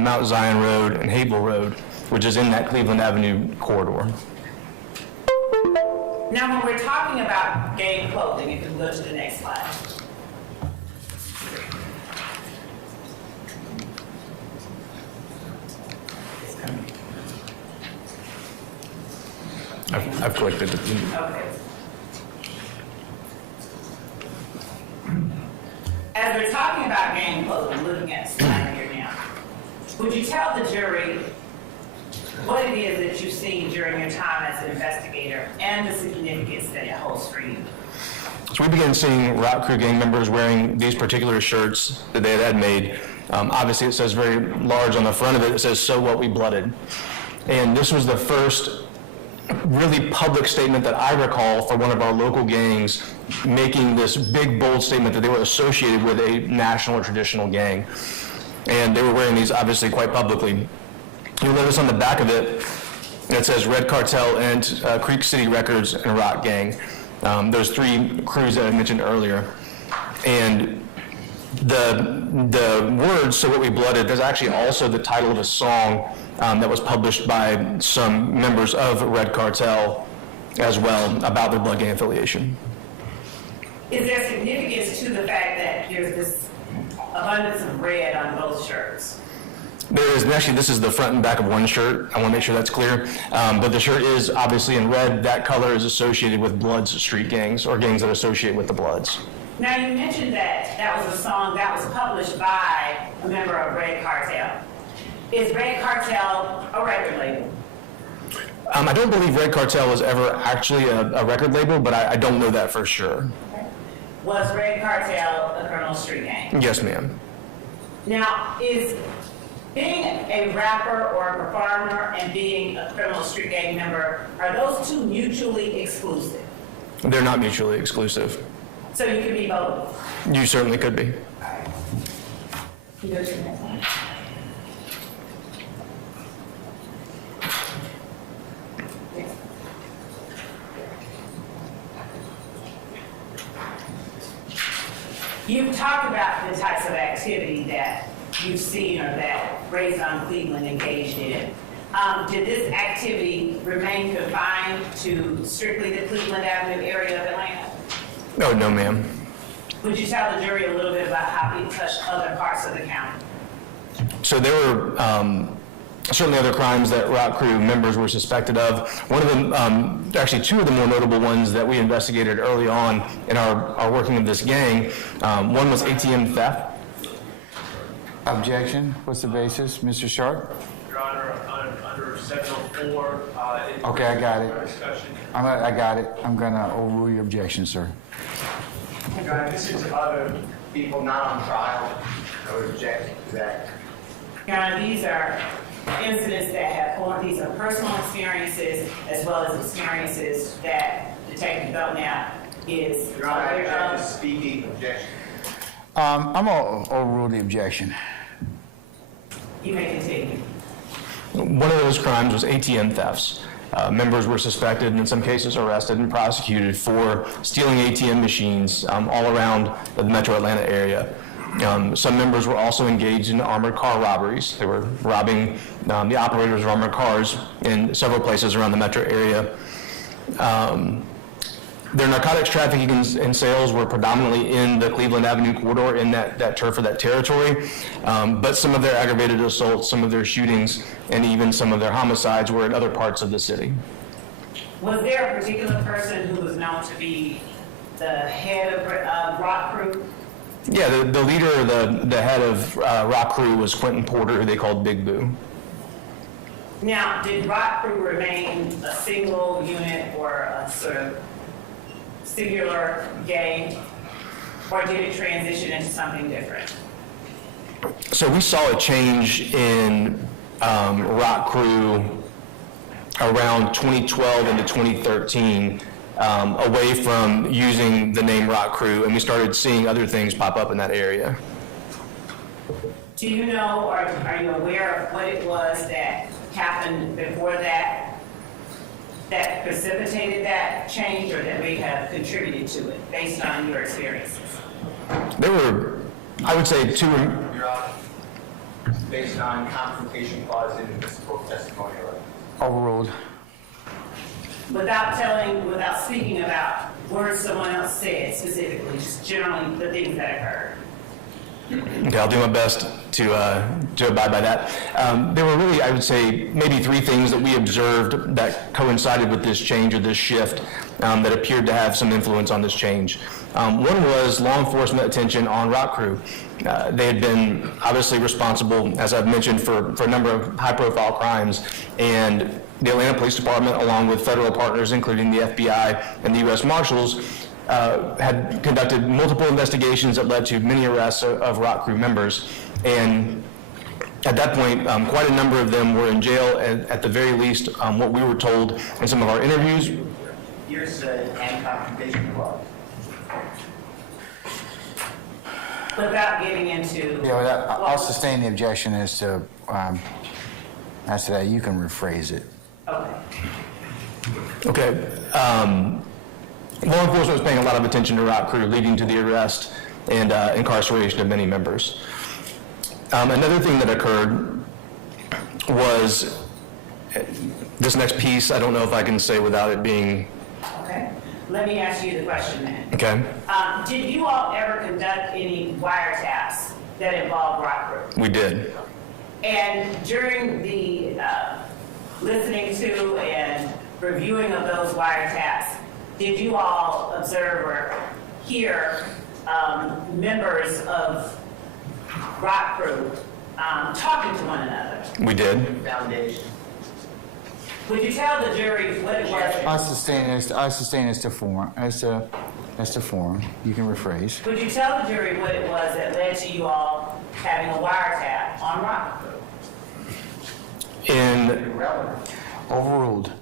Mount Zion Road and Havel Road, which is in that Cleveland Avenue corridor. Now, when we're talking about gang clothing, if you can go to the next slide. I've collected it. Okay. As we're talking about gang clothing, looking at the slide here now, would you tell the jury what it is that you've seen during your time as an investigator and the significance that it holds for you? So we began seeing Rock Crew gang members wearing these particular shirts that they had made. Obviously, it says very large on the front of it, it says, "So what, we blooded." And this was the first really public statement that I recall for one of our local gangs making this big, bold statement that they were associated with a national or traditional gang. And they were wearing these obviously quite publicly. You'll notice on the back of it, it says Red Cartel and Creek City Records and Rock Gang. Those three crews that I mentioned earlier. And the words, "So What We Blooded," there's actually also the title of a song that was published by some members of Red Cartel as well about their blood gang affiliation. Is there significance to the fact that there's this abundance of red on both shirts? There is, and actually this is the front and back of one shirt. I want to make sure that's clear. But the shirt is obviously in red. That color is associated with Bloods street gangs, or gangs that associate with the Bloods. Now, you mentioned that that was a song that was published by a member of Red Cartel. Is Red Cartel a record label? I don't believe Red Cartel was ever actually a record label, but I don't know that for sure. Okay. Was Red Cartel a criminal street gang? Yes, ma'am. Now, is being a rapper or a performer and being a criminal street gang member, are those two mutually exclusive? They're not mutually exclusive. So you could be both? You certainly could be. All right. You go to the next one. You've talked about the types of activity that you've seen or that Raised on Cleveland engaged in. Did this activity remain confined to strictly the Cleveland Avenue area of Atlanta? Oh, no, ma'am. Would you tell the jury a little bit about how it touched other parts of the county? So there were certainly other crimes that Rock Crew members were suspected of. One of them, actually two of the more notable ones that we investigated early on in our working of this gang, one was ATM theft. Objection. What's the basis? Mr. Sharp? Your Honor, under Section 4, Okay, I got it. discussion. I got it. I'm going to overrule your objection, sir. Your Honor, this is other people not on trial. I would object to that. Your Honor, these are incidents that have formed, these are personal experiences as well as experiences that Detective Belknap is Your Honor, I aware object to of. speaking. Objection. I'm going to overrule the objection. You may continue. One of those crimes was ATM thefts. Members were suspected and in some cases arrested and prosecuted for stealing ATM machines all around the metro Atlanta area. Some members were also engaged in armored car robberies. They were robbing the operators of armored cars in several places around the metro area. Their narcotics trafficking and sales were predominantly in the Cleveland Avenue corridor, in that turf or that territory. But some of their aggravated assaults, some of their shootings, and even some of their homicides were in other parts of the city. Was there a particular person who was known to be the head of Rock Crew? Yeah, the leader, the head of Rock Crew was Quentin Porter, who they called Big Boo. Now, did Rock Crew remain a single unit or a sort of singular gang, or did it transition into something different? So we saw a change in Rock Crew around 2012 into 2013, away from using the name Rock Crew, and we started seeing other things pop up in that area. Do you know, or are you aware of what it was that happened before that precipitated that change, or that may have contributed to it, based on your experiences? There were, I would say, two. Your Honor, based on confrontation clause in admissible testimonial. Overruled. Without speaking about words someone else said specifically, just generally the things that occurred. Okay, I'll do my best to abide by that. There were really, I would say, maybe three things that we observed that coincided with this change or this shift that appeared to have some influence on this change. One was law enforcement attention on rock crew. They had been obviously responsible, as I've mentioned, for a number of high-profile crimes, and the Atlanta Police Department, along with federal partners, including the FBI and the U.S. Marshals, had conducted multiple investigations that led to many arrests of rock crew members. And at that point, quite a number of them were in jail, and at the very least, what we were told in some of our interviews. You're saying and confrontation clause. Without getting into. Yeah, well, I'll sustain the objection as to that. You can rephrase it. Okay. Okay. Law enforcement was paying a lot of attention to rock crew, leading to the arrest and incarceration of many members. Another thing that occurred was this next piece. I don't know if I can say without it being. Okay. Let me ask you the question then. Okay. Did you all ever conduct any wiretaps that involved rock crew? We did. And during the listening to and reviewing of those wiretaps, did you all observe or hear members of rock crew talking to one another? We did. Foundation. Would you tell the jury what it was? I sustain as to form. As to form. You can rephrase. Would you tell the jury what it was that led to you all having a wiretap on rock crew? Irrelevant. Overruled.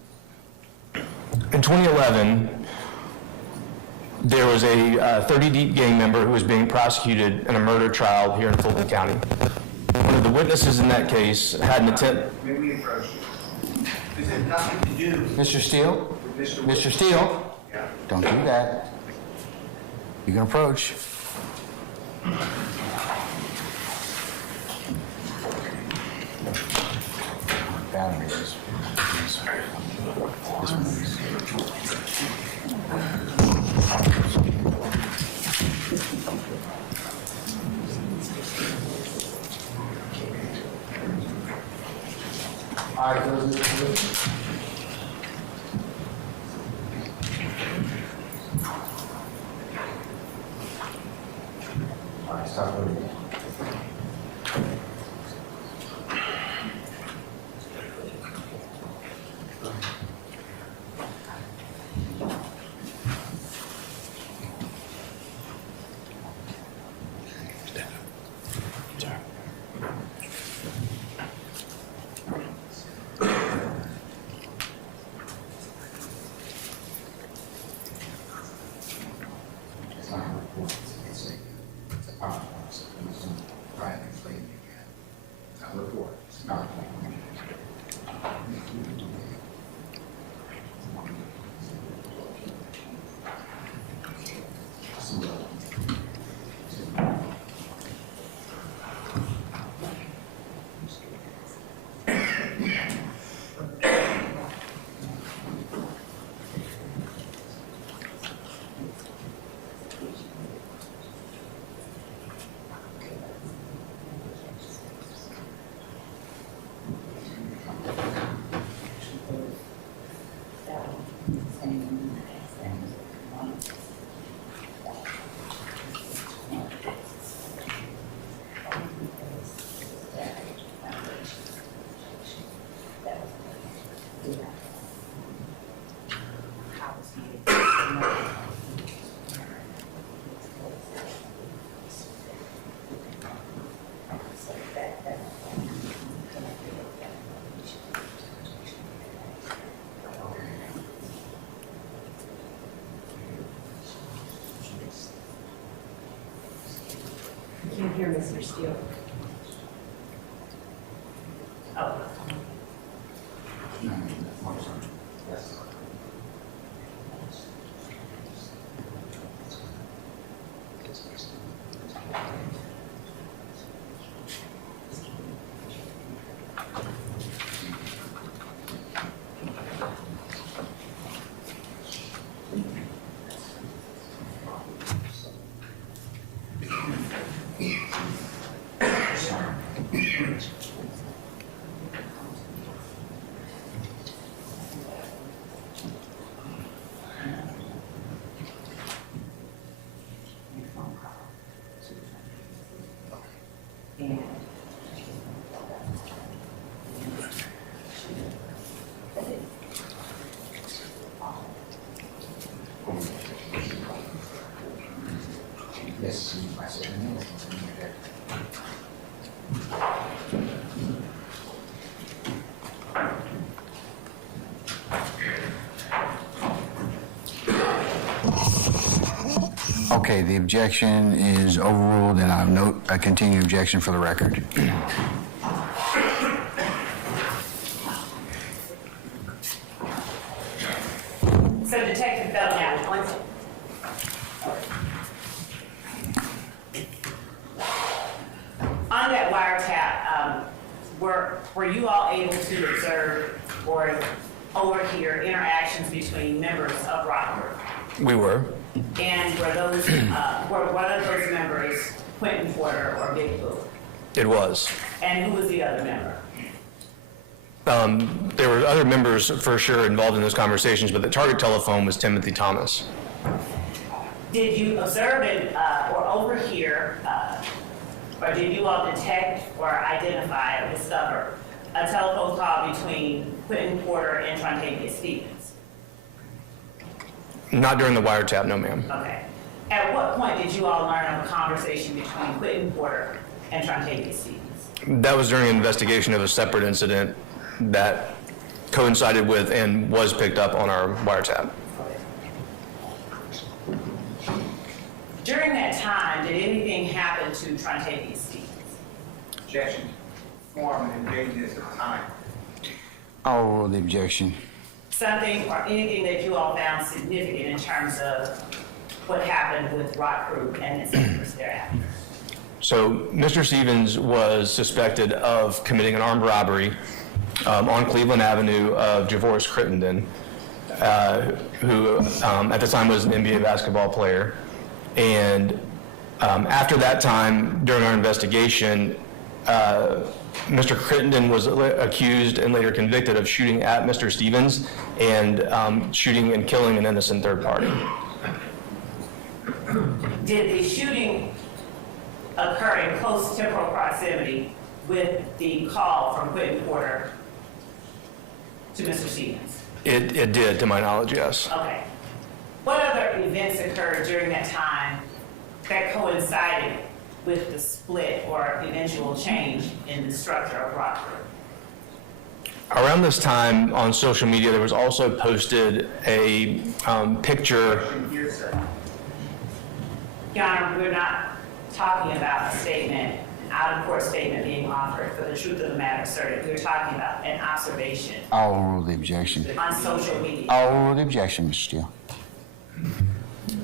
In 2011, there was a 30-deep gang member who was being prosecuted in a murder trial here in Fulton County. One of the witnesses in that case had an attempt. May we approach you? This has nothing to do Mr. Steele? with Mr. Mr. Steele? Yeah. Don't do that. You can approach. Batteries. This one is. All right, those are the All right, stop moving. Can't hear Mr. Steele. Oh. Okay, the objection is overruled, and I'll note a continued objection for the record. So Detective Belknap, on that wiretap, were you all able to observe or overhear interactions between members of Rockford? We were. And were those, were one of those members Quentin Porter or Big Boo? It was. And who was the other member? There were other members for sure involved in those conversations, but the target telephone was Timothy Thomas. Did you observe it or overhear, or did you all detect or identify or discover a telephone call between Quentin Porter and Trontavia Stevens? Not during the wiretap, no ma'am. Okay. At what point did you all learn of a conversation between Quentin Porter and Trontavia Stevens? That was during an investigation of a separate incident that coincided with and was picked up on our wiretap. During that time, did anything happen to Trontavia Stevens? Objection form and engaged at the time. I'll overrule the objection. Something or anything that you all found significant in terms of what happened with Rock Group and its members thereafter? So Mr. Stevens was suspected of committing an armed robbery on Cleveland Avenue of Javoris Crittenden, who at the time was an NBA basketball player. And after that time, during our investigation, Mr. Crittenden was accused and later convicted of shooting at Mr. Stevens and shooting and killing an innocent third party. Did the shooting occur in close temporal proximity with the call from Quentin Porter to Mr. Stevens? It did, to my knowledge, yes. Okay. What other events occurred during that time that coincided with the split or eventual change in the structure of Rock Group? Around this time on social media, there was also posted a picture. Your Honor, we're not talking about a statement, an out-of-court statement being offered for the truth of the matter asserted. We're talking about an observation I'll overrule the objection. on social media. I'll overrule the objection, Mr. Steele.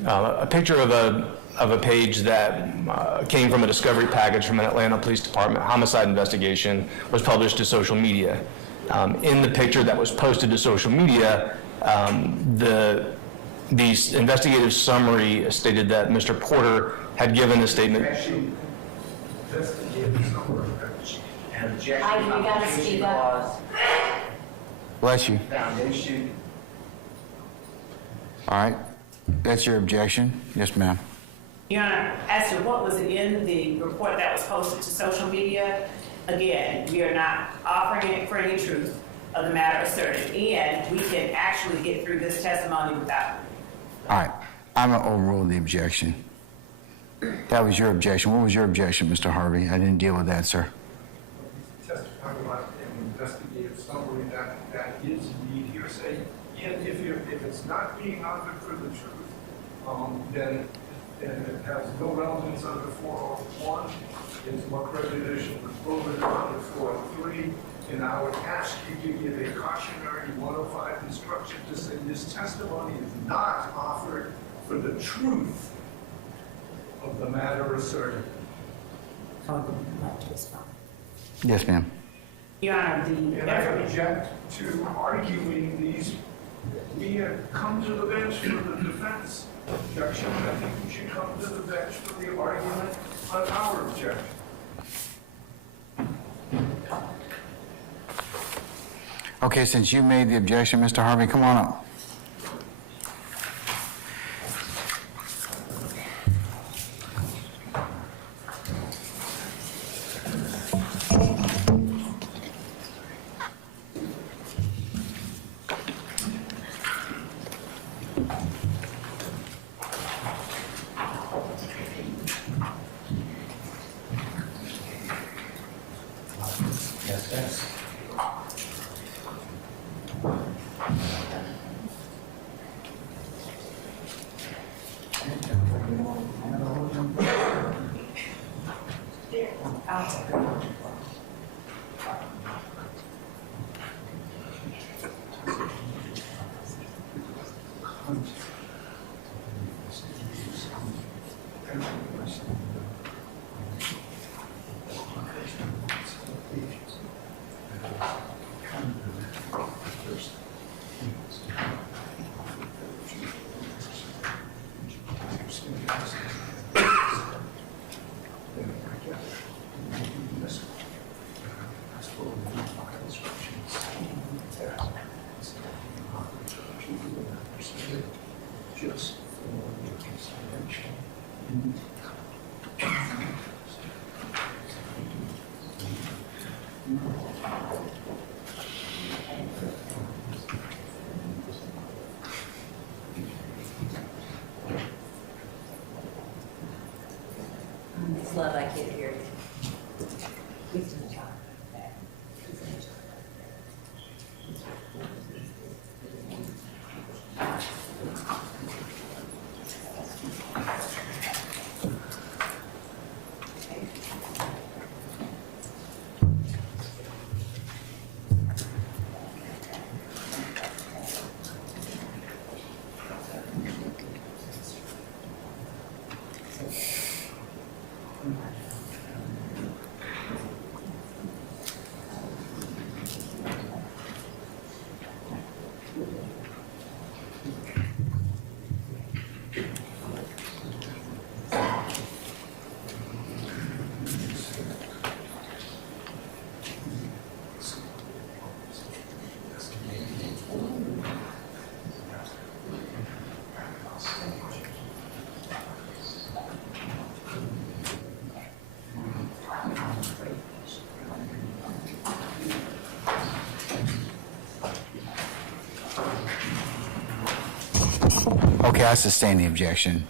A picture of a page that came from a discovery package from an Atlanta Police Department homicide investigation was published to social media. In the picture that was posted to social media, the investigative summary stated that Mr. Porter had given a statement. You gotta speak up. Bless you. Foundation. All right. That's your objection? Yes, ma'am. Your Honor, as to what was in the report that was posted to social media, again, we are not offering it for any truth of the matter asserted, and we can actually get through this testimony without. All right. I'm going to overrule the objection. That was your objection. What was your objection, Mr. Harvey? I didn't deal with that, sir. Testifying about an investigative summary that is indeed hearsay. And if it's not being offered for the truth, then it has no relevance under 401. It's more prejudicial than proven under 403. And I would ask you to give a cautionary 105 instruction to say this testimony is not offered for the truth of the matter asserted. Yes, ma'am. Your Honor, And I object to arguing these. We have come to the bench for the defense objection. I think we should come to the bench for the argument on our objection. Okay, since you made the objection, Mr. Harvey, come on up. It's love, I can't hear you. Okay, I sustain the objection.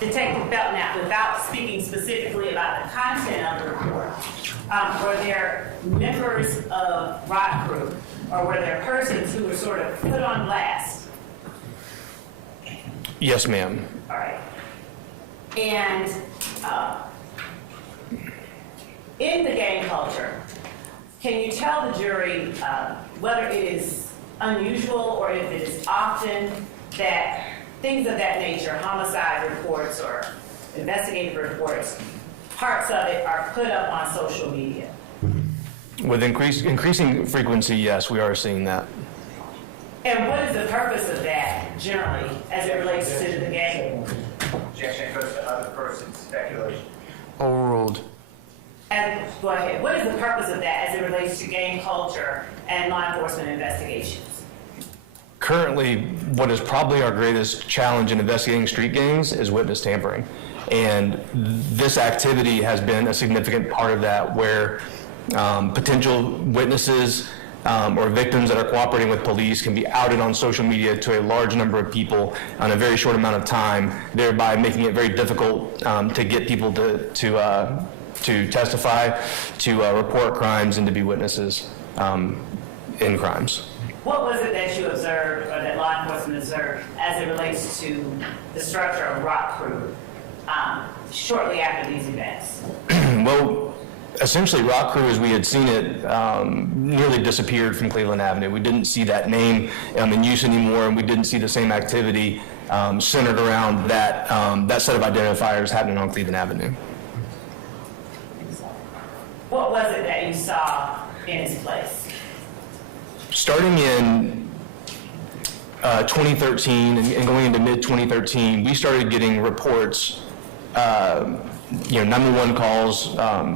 Detective Belknap, without speaking specifically about the content of the report, were there members of ROC Group, or were there persons who were sort of put on blast? Yes, ma'am. All right. And in the gang culture, can you tell the jury whether it is unusual or if it is often that things of that nature, homicide reports or investigative reports, parts of it are put up on social media? With increasing frequency, yes, we are seeing that. And what is the purpose of that generally as it relates to the gang? Objection goes to other person's speculation. Overruled. And go ahead. What is the purpose of that as it relates to gang culture and law enforcement investigations? Currently, what is probably our greatest challenge in investigating street gangs is witness tampering. And this activity has been a significant part of that, where potential witnesses or victims that are cooperating with police can be outed on social media to a large number of people on a very short amount of time, thereby making it very difficult to get people to testify, to report crimes, and to be witnesses in crimes. What was it that you observed or that law enforcement observed as it relates to the structure of ROC Crew shortly after these events? Well, essentially, ROC Crew, as we had seen it, nearly disappeared from Cleveland Avenue. We didn't see that name in use anymore, and we didn't see the same activity centered around that set of identifiers happening on Cleveland Avenue. What was it that you saw in its place? Starting in 2013 and going into mid-2013, we started getting reports, 911 calls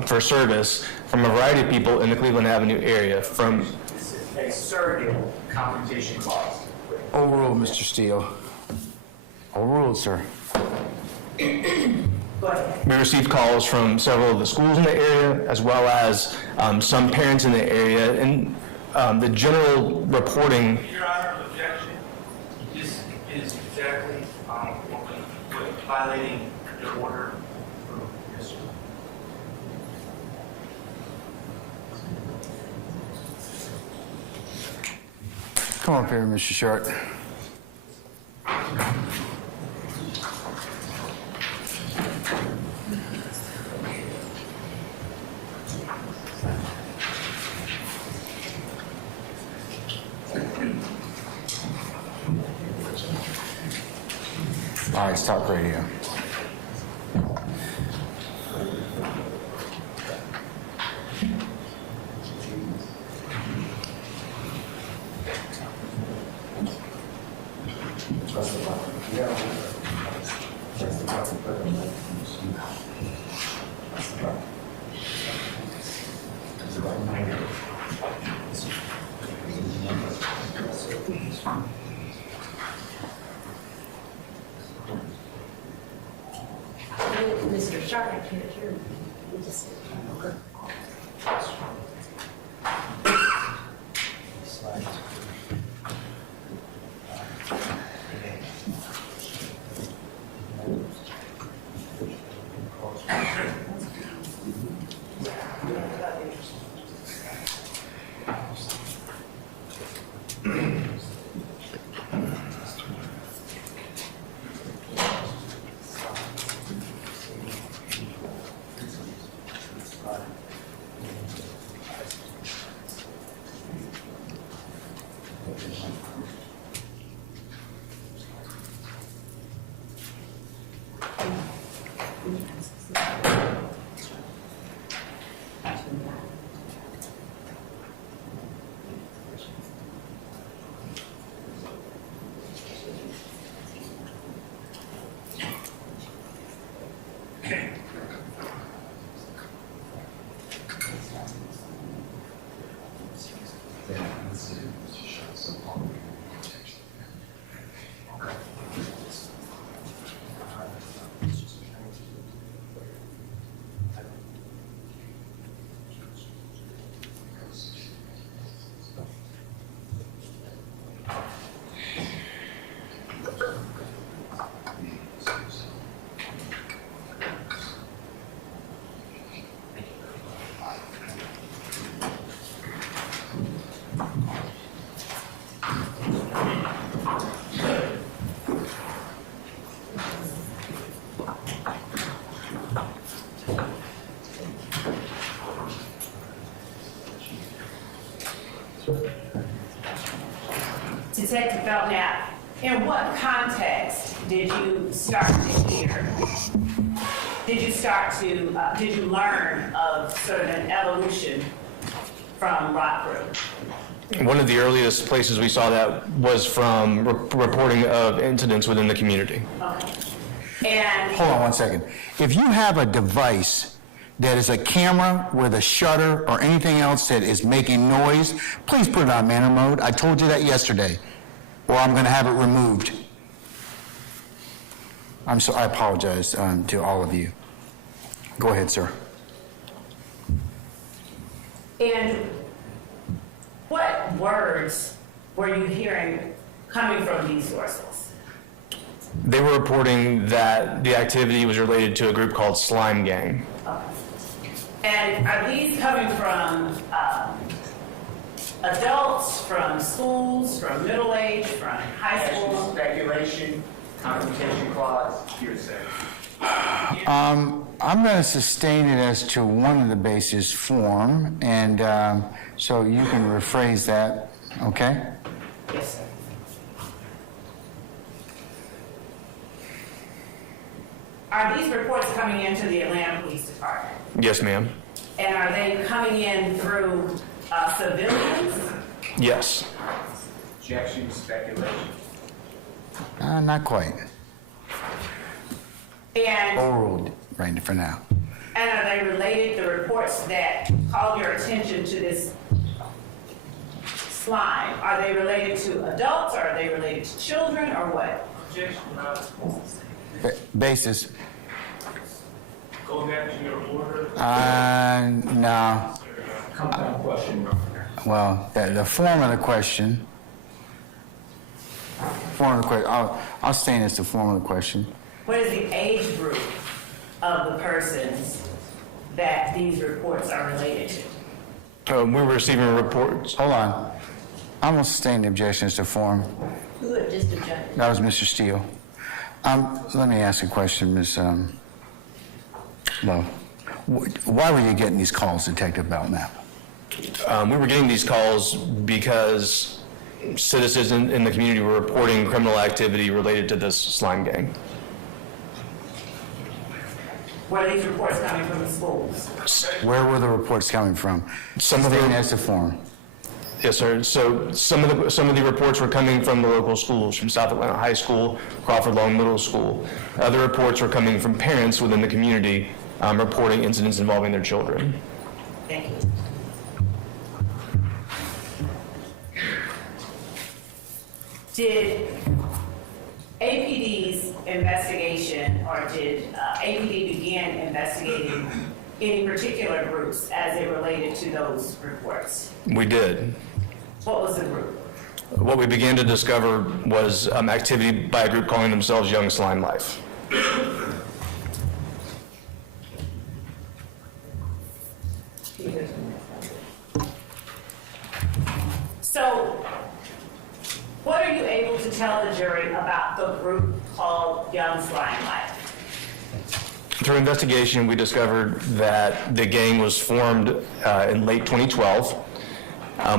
for service from a variety of people in the Cleveland Avenue area. From This is a surrogate confrontation clause. Overruled, Mr. Steele. Overruled, sir. Go ahead. we received calls from several of the schools in the area, as well as some parents in the area, and the general reporting. Your Honor, objection. This is exactly violating your order. Yes, sir. Come up here, Mr. Short. All right, stop radio. Mr. Sharp, I can't hear you. You just- Detective Belknap, in what context did you start to hear? Did you learn of sort of an evolution from rock crew? One of the earliest places we saw that was from reporting of incidents within the community. Okay. And Hold on one second. If you have a device that is a camera with a shutter or anything else that is making noise, please put it on manner mode. I told you that yesterday, or I'm going to have it removed. I apologize to all of you. Go ahead, sir. And what words were you hearing coming from these sources? They were reporting that the activity was related to a group called Slime Gang. Okay. And are these coming from adults, from schools, from middle age, from high school? Speculation, confrontation clause, hearsay. I'm going to sustain it as to one of the bases, form, and so you can rephrase that, okay? Yes, sir. Are these reports coming into the Atlanta Police Department? Yes, ma'am. And are they coming in through civilians? Yes. Objection, speculation. Not quite. And Overruled right for now. are they related, the reports that call your attention to this slime, are they related to adults, or are they related to children, or what? Objection, Basis. go back to your order. No. Compound question. Well, the form of the question. I'll say it's the form of the question. What is the age group of the persons that these reports are related to? We were receiving reports. Hold on. I'm going to sustain the objections to form. Who had just objected? That was Mr. Steele. Let me ask a question, Ms. Lowe. Why were you getting these calls, Detective Belknap? We were getting these calls because citizens in the community were reporting criminal activity related to this slime gang. Were these reports coming from the schools? Where were the reports coming from? Some of State them- and as the form. Yes, sir. So some of the reports were coming from the local schools, from South Atlanta High School, Crawford Long Middle School. Other reports were coming from parents within the community reporting incidents involving their children. Thank you. Did APD's investigation, or did APD begin investigating any particular groups as it related to those reports? We did. What was the group? What we began to discover was activity by a group calling themselves Young Slime Life. So, what are you able to tell the jury about the group called Young Slime Life? Through investigation, we discovered that the gang was formed in late 2012.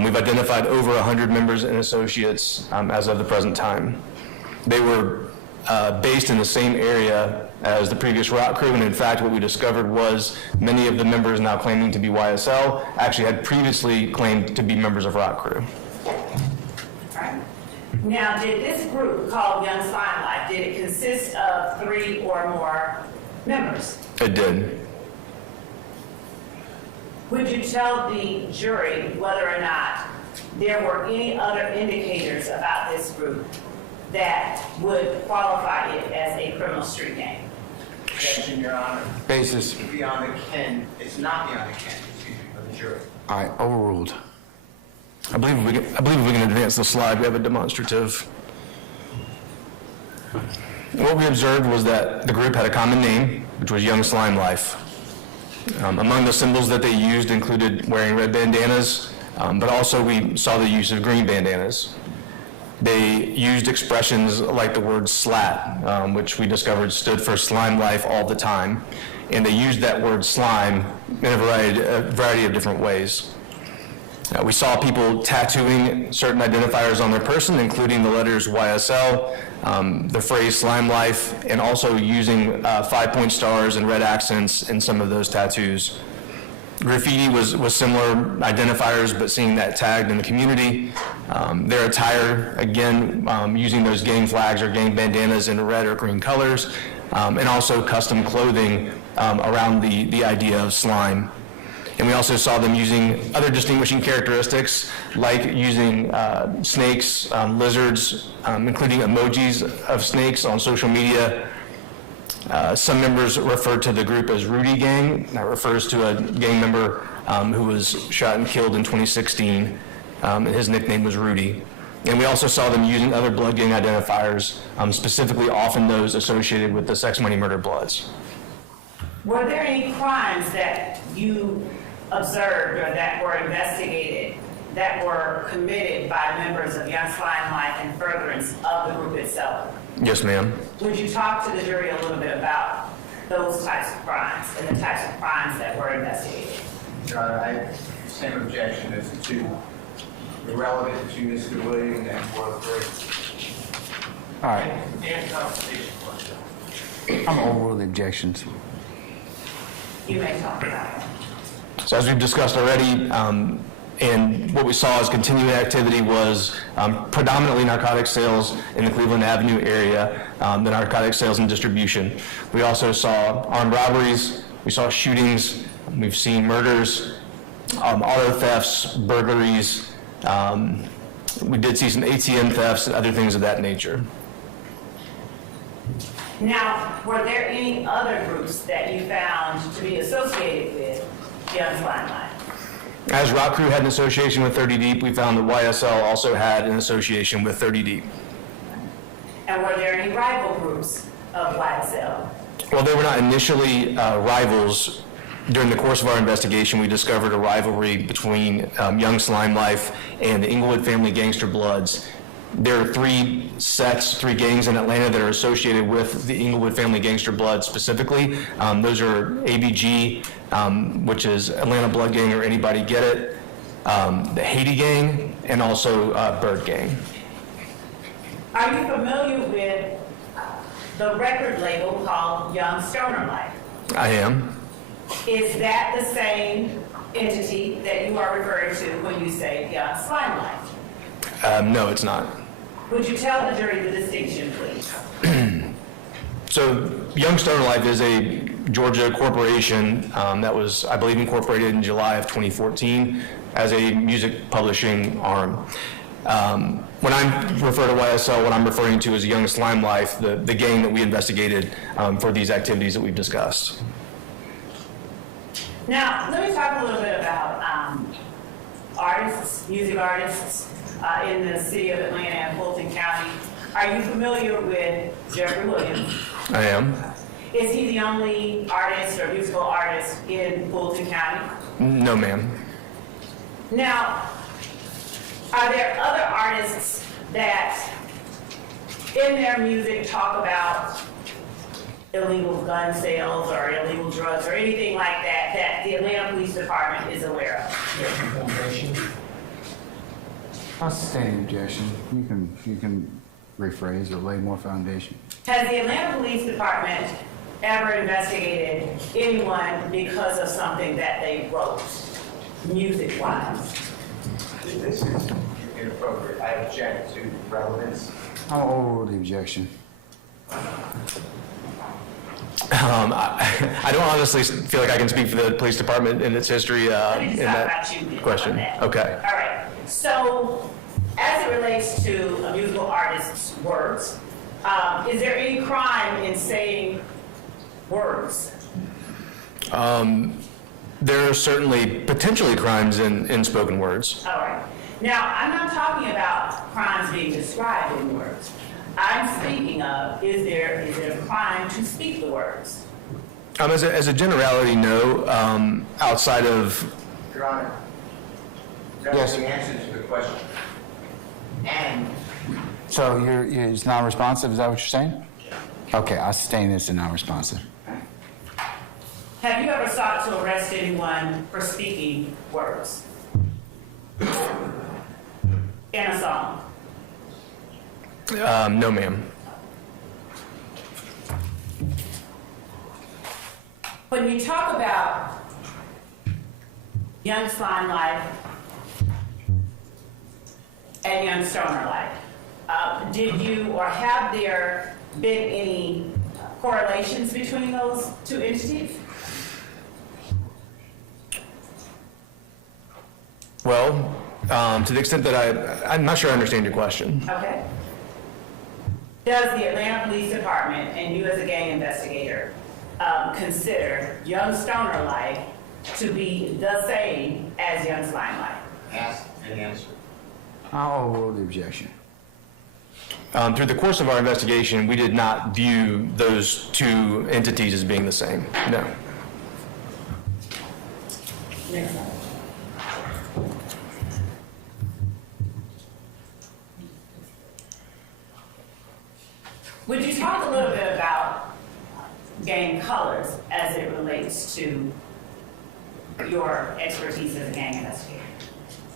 We've identified over 100 members and associates as of the present time. They were based in the same area as the previous rock crew, and in fact, what we discovered was many of the members now claiming to be YSL actually had previously claimed to be members of rock crew. Right. Now, did this group called Young Slime Life, did it consist of 3 or more members? It did. Would you tell the jury whether or not there were any other indicators about this group that would qualify it as a criminal street gang? Objection, Your Honor. Basis. Beyond the ken, it's not beyond the ken, excuse me, for the jury. All right, overruled. I believe we can advance the slide. We have a demonstrative. What we observed was that the group had a common name, which was Young Slime Life. Among the symbols that they used included wearing red bandanas, but also we saw the use of green bandanas. They used expressions like the word slat, which we discovered stood for slime life all the time, and they used that word slime in a variety of different ways. We saw people tattooing certain identifiers on their person, including the letters YSL, the phrase slime life, and also using 5-point stars and red accents in some of those tattoos. Graffiti was similar identifiers, but seeing that tagged in the community. Their attire, again, using those gang flags or gang bandanas in red or green colors, and also custom clothing around the idea of slime. And we also saw them using other distinguishing characteristics, like using snakes, lizards, including emojis of snakes on social media. Some members referred to the group as Rudy Gang. That refers to a gang member who was shot and killed in 2016, and his nickname was Rudy. And we also saw them using other blood gang identifiers, specifically often those associated with the Sex Money Murder Bloods. Were there any crimes that you observed or that were investigated that were committed by members of Young Slime Life in furtherance of the group itself? Yes, ma'am. Would you talk to the jury a little bit about those types of crimes and the types of crimes that were investigated? Your Honor, I have the same objection as to irrelevant to Mr. Williams and Ward 3. All right, And compensation question. I'm overruled the objections. You may talk about it. So as we've discussed already, and what we saw as continuing activity was predominantly narcotic sales in the Cleveland Avenue area, the narcotic sales and distribution. We also saw armed robberies, we saw shootings, we've seen murders, auto thefts, burglaries. We did see some ATM thefts and other things of that nature. Now, were there any other groups that you found to be associated with Young Slime Life? As Rock Crew had an association with 30 Deep, we found that YSL also had an association with 30 Deep. And were there any rival groups of YSL? Well, they were not initially rivals. During the course of our investigation, we discovered a rivalry between Young Slime Life and the Inglewood Family Gangster Bloods. There are 3 gangs in Atlanta that are associated with the Inglewood Family Gangster Bloods specifically. Those are ABG, which is Atlanta Blood Gang or Anybody Get It, the Haiti Gang, and also Bird Gang. Are you familiar with the record label called Young Stoner Life? I am. Is that the same entity that you are referring to when you say Young Slime Life? No, it's not. Would you tell the jury the distinction, please? So Young Stoner Life is a Georgia corporation that was, I believe, incorporated in July of 2014 as a music publishing arm. When I refer to YSL, what I'm referring to is Young Slime Life, the gang that we investigated for these activities that we've discussed. Now, let me talk a little bit about artists, music artists in the city of Atlanta and Fulton County. Are you familiar with Jeffrey Williams? I am. Is he the only artist or musical artist in Fulton County? No, ma'am. Now, are there other artists that in their music talk about illegal gun sales or illegal drugs or anything like that that the Atlanta Police Department is aware of? I'll sustain the objection. You can rephrase or lay more foundation. Has the Atlanta Police Department ever investigated anyone because of something that they wrote, music-wise? This is inappropriate. I object to relevance. I'll overrule the objection. I don't honestly feel like I can speak for the police department in its history Let me just in talk that about you question. on that. Okay. All right. So, as it relates to a musical artist's words, is there any crime in saying words? There are certainly potentially crimes in spoken words. All right. Now, I'm not talking about crimes being described in words. I'm speaking of, is it a crime to speak the words? As a generality, no. Outside of, Your Honor, that Yes. was the answer to the question. And So it's non-responsive, is that what you're saying? Okay, I'll sustain this as non-responsive. Have you ever sought to arrest anyone for speaking words in a song? no, ma'am. When you talk about Young Slime Life and Young Stoner Life, did you or have there been any correlations between those two entities? Well, to the extent that I'm not sure I understand your question. Okay. Does the Atlanta Police Department and you as a gang investigator consider Young Stoner Life to be the same as Young Slime Life? ask and answer. I'll overrule the objection. Through the course of our investigation, we did not view those two entities as being the same. No. Next slide. Would you talk a little bit about gang colors as it relates to your expertise as a gang investigator?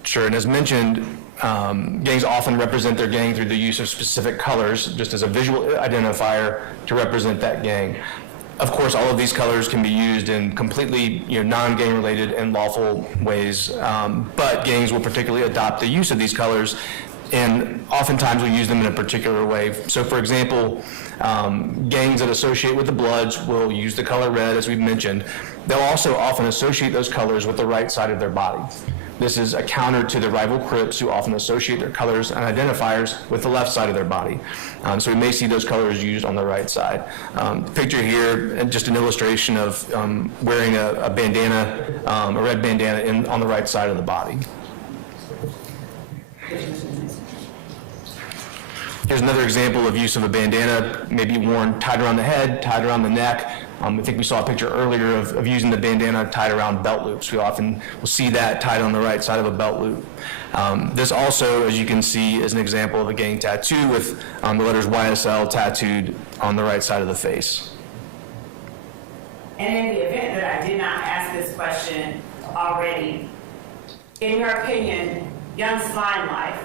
Sure, and as mentioned, gangs often represent their gang through the use of specific colors, just as a visual identifier to represent that gang. Of course, all of these colors can be used in completely non-gang related and lawful ways, but gangs will particularly adopt the use of these colors, and oftentimes we use them in a particular way. So for example, gangs that associate with the Bloods will use the color red, as we've mentioned. They'll also often associate those colors with the right side of their body. This is a counter to the rival Crips, who often associate their colors and identifiers with the left side of their body. So we may see those colors used on the right side. The picture here, and just an illustration of wearing a bandana, a red bandana on the right side of the body. Here's another example of use of a bandana, maybe worn tied around the head, tied around the neck. I think we saw a picture earlier of using the bandana tied around belt loops. We often will see that tied on the right side of a belt loop. This also, as you can see, is an example of a gang tattoo with the letters YSL tattooed on the right side of the face. And in the event that I did not ask this question already, in your opinion, Young Slime Life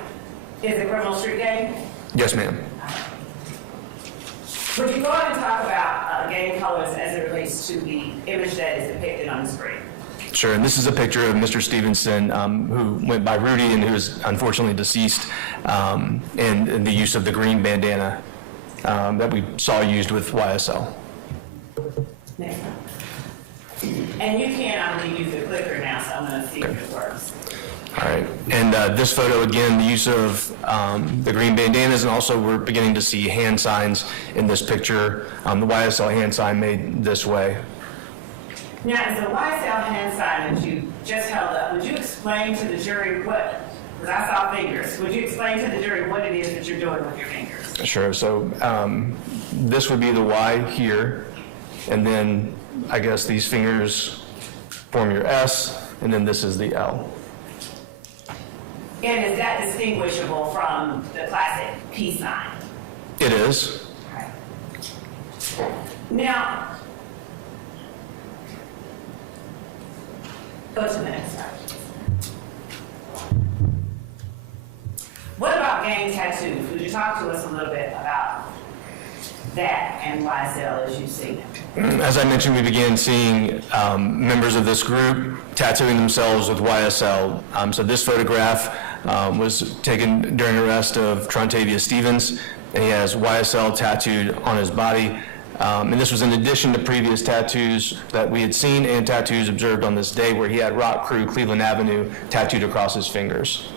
is a criminal street gang? Yes, ma'am. Would you go ahead and talk about gang colors as it relates to the image that is depicted on the screen? Sure, and this is a picture of Mr. Stevenson, who went by Rudy and who is unfortunately deceased, and the use of the green bandana that we saw used with YSL. Next one. And you can, I believe, use the clicker now, so I'm going to see if it works. All right, and this photo, again, the use of the green bandanas, and also we're beginning to see hand signs in this picture. The YSL hand sign made this way. Now, as the YSL hand sign that you just held up, would you explain to the jury what, because I saw fingers, would you explain to the jury what it is that you're doing with your fingers? Sure, so this would be the Y here, and then I guess these fingers form your S, and then this is the L. And is that distinguishable from the classic peace sign? It is. Okay. Now, go to the next slide. What about gang tattoos? Would you talk to us a little bit about that and YSL as you see them? As I mentioned, we began seeing members of this group tattooing themselves with YSL. So this photograph was taken during arrest of Trontavia Stevens, and he has YSL tattooed on his body. And this was in addition to previous tattoos that we had seen and tattoos observed on this day where he had Rock Crew Cleveland Avenue tattooed across his fingers.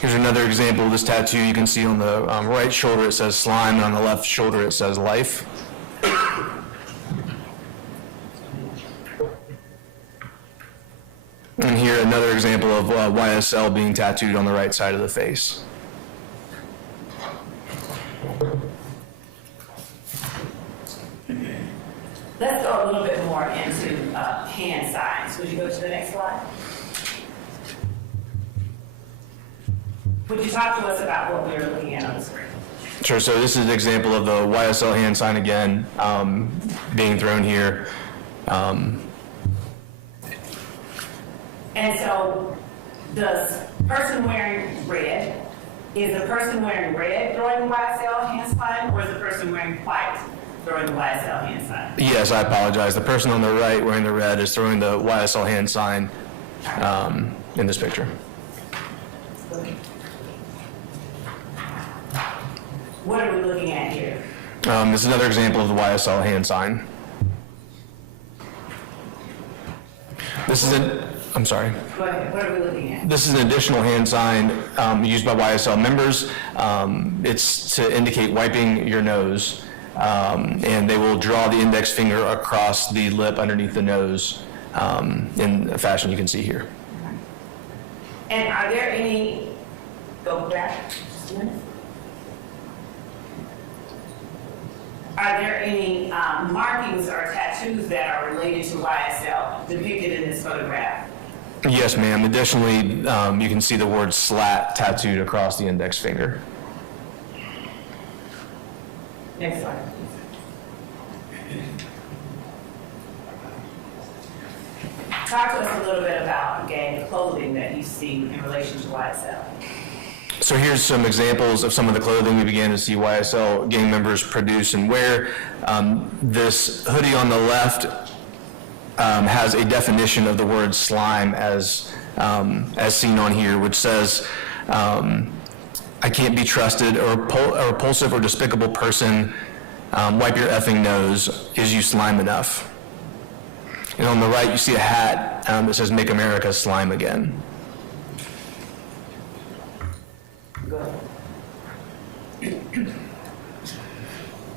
Here's another example of this tattoo. You can see on the right shoulder it says slime, and on the left shoulder it says life. And here another example of YSL being tattooed on the right side of the face. Let's go a little bit more into hand signs. Would you go to the next slide? Would you talk to us about what we were looking at on the screen? Sure, so this is an example of the YSL hand sign again, being thrown here. And so, does person wearing red, is the person wearing red throwing the YSL hand sign, or is the person wearing white throwing the YSL hand sign? Yes, I apologize. The person on the right wearing the red is throwing the YSL hand sign in this picture. What are we looking at here? This is another example of the YSL hand sign. This is I'm sorry. Go ahead, what are we looking at? This is an additional hand sign used by YSL members. It's to indicate wiping your nose, and they will draw the index finger across the lip underneath the nose in a fashion you can see here. And are there any, go back just a minute. Are there any markings or tattoos that are related to YSL depicted in this photograph? Yes, ma'am. Additionally, you can see the word slat tattooed across the index finger. Next slide. Talk to us a little bit about gang clothing that you've seen in relation to YSL. So here's some examples of some of the clothing we began to see YSL gang members produce and wear. This hoodie on the left has a definition of the word slime as seen on here, which says, I can't be trusted, or repulsive or despicable person, wipe your effing nose, is you slime enough? And on the right, you see a hat that says, Make America Slime Again.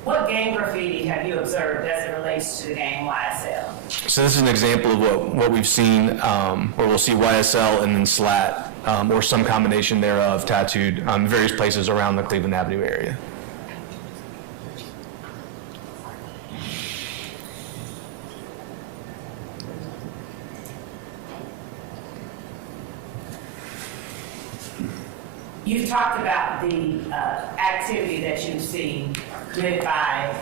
What gang graffiti have you observed as it relates to the gang YSL? So this is an example of what we've seen, where we'll see YSL and then slat, or some combination thereof, tattooed in various places around the Cleveland Avenue area. You've talked about the activity that you've seen committed by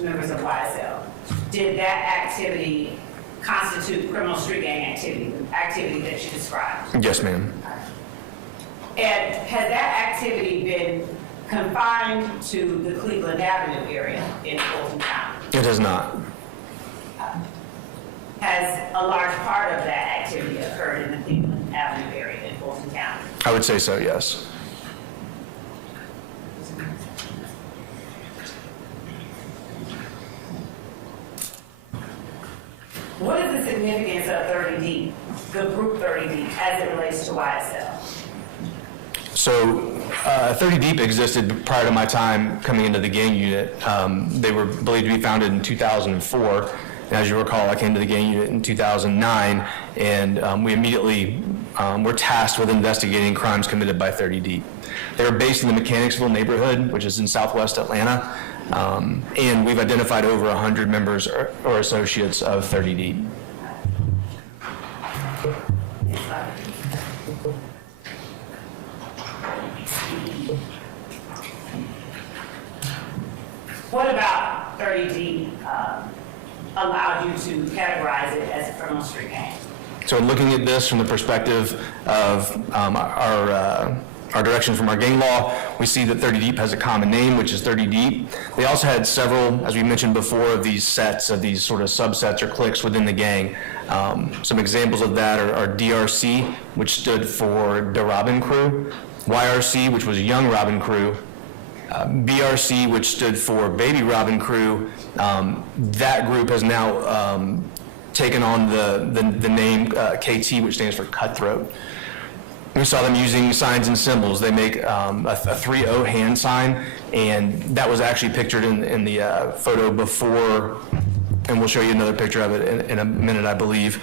members of YSL. Did that activity constitute criminal street gang activity, the activity that you described? Yes, ma'am. And has that activity been confined to the Cleveland Avenue area in Fulton County? It has not. Has a large part of that activity occurred in the Cleveland Avenue area in Fulton County? I would say so, yes. What is the significance of 30 Deep, the group 30 Deep, as it relates to YSL? So 30 Deep existed prior to my time coming into the gang unit. They were believed to be founded in 2004. And as you recall, I came to the gang unit in 2009, and we immediately were tasked with investigating crimes committed by 30 Deep. They were based in the Mechanicsville neighborhood, which is in southwest Atlanta, and we've identified over 100 members or associates of 30 Deep. What about 30 Deep allowed you to categorize it as a criminal street gang? So looking at this from the perspective of our direction from our gang law, we see that 30 Deep has a common name, which is 30 Deep. They also had several, as we mentioned before, of these sets, of these sort of subsets or cliques within the gang. Some examples of that are DRC, which stood for The Robin Crew, YRC, which was Young Robin Crew, BRC, which stood for Baby Robin Crew. That group has now taken on the name KT, which stands for Cutthroat. We saw them using signs and symbols. They make a 3-0 hand sign, and that was actually pictured in the photo before, and we'll show you another picture of it in a minute, I believe.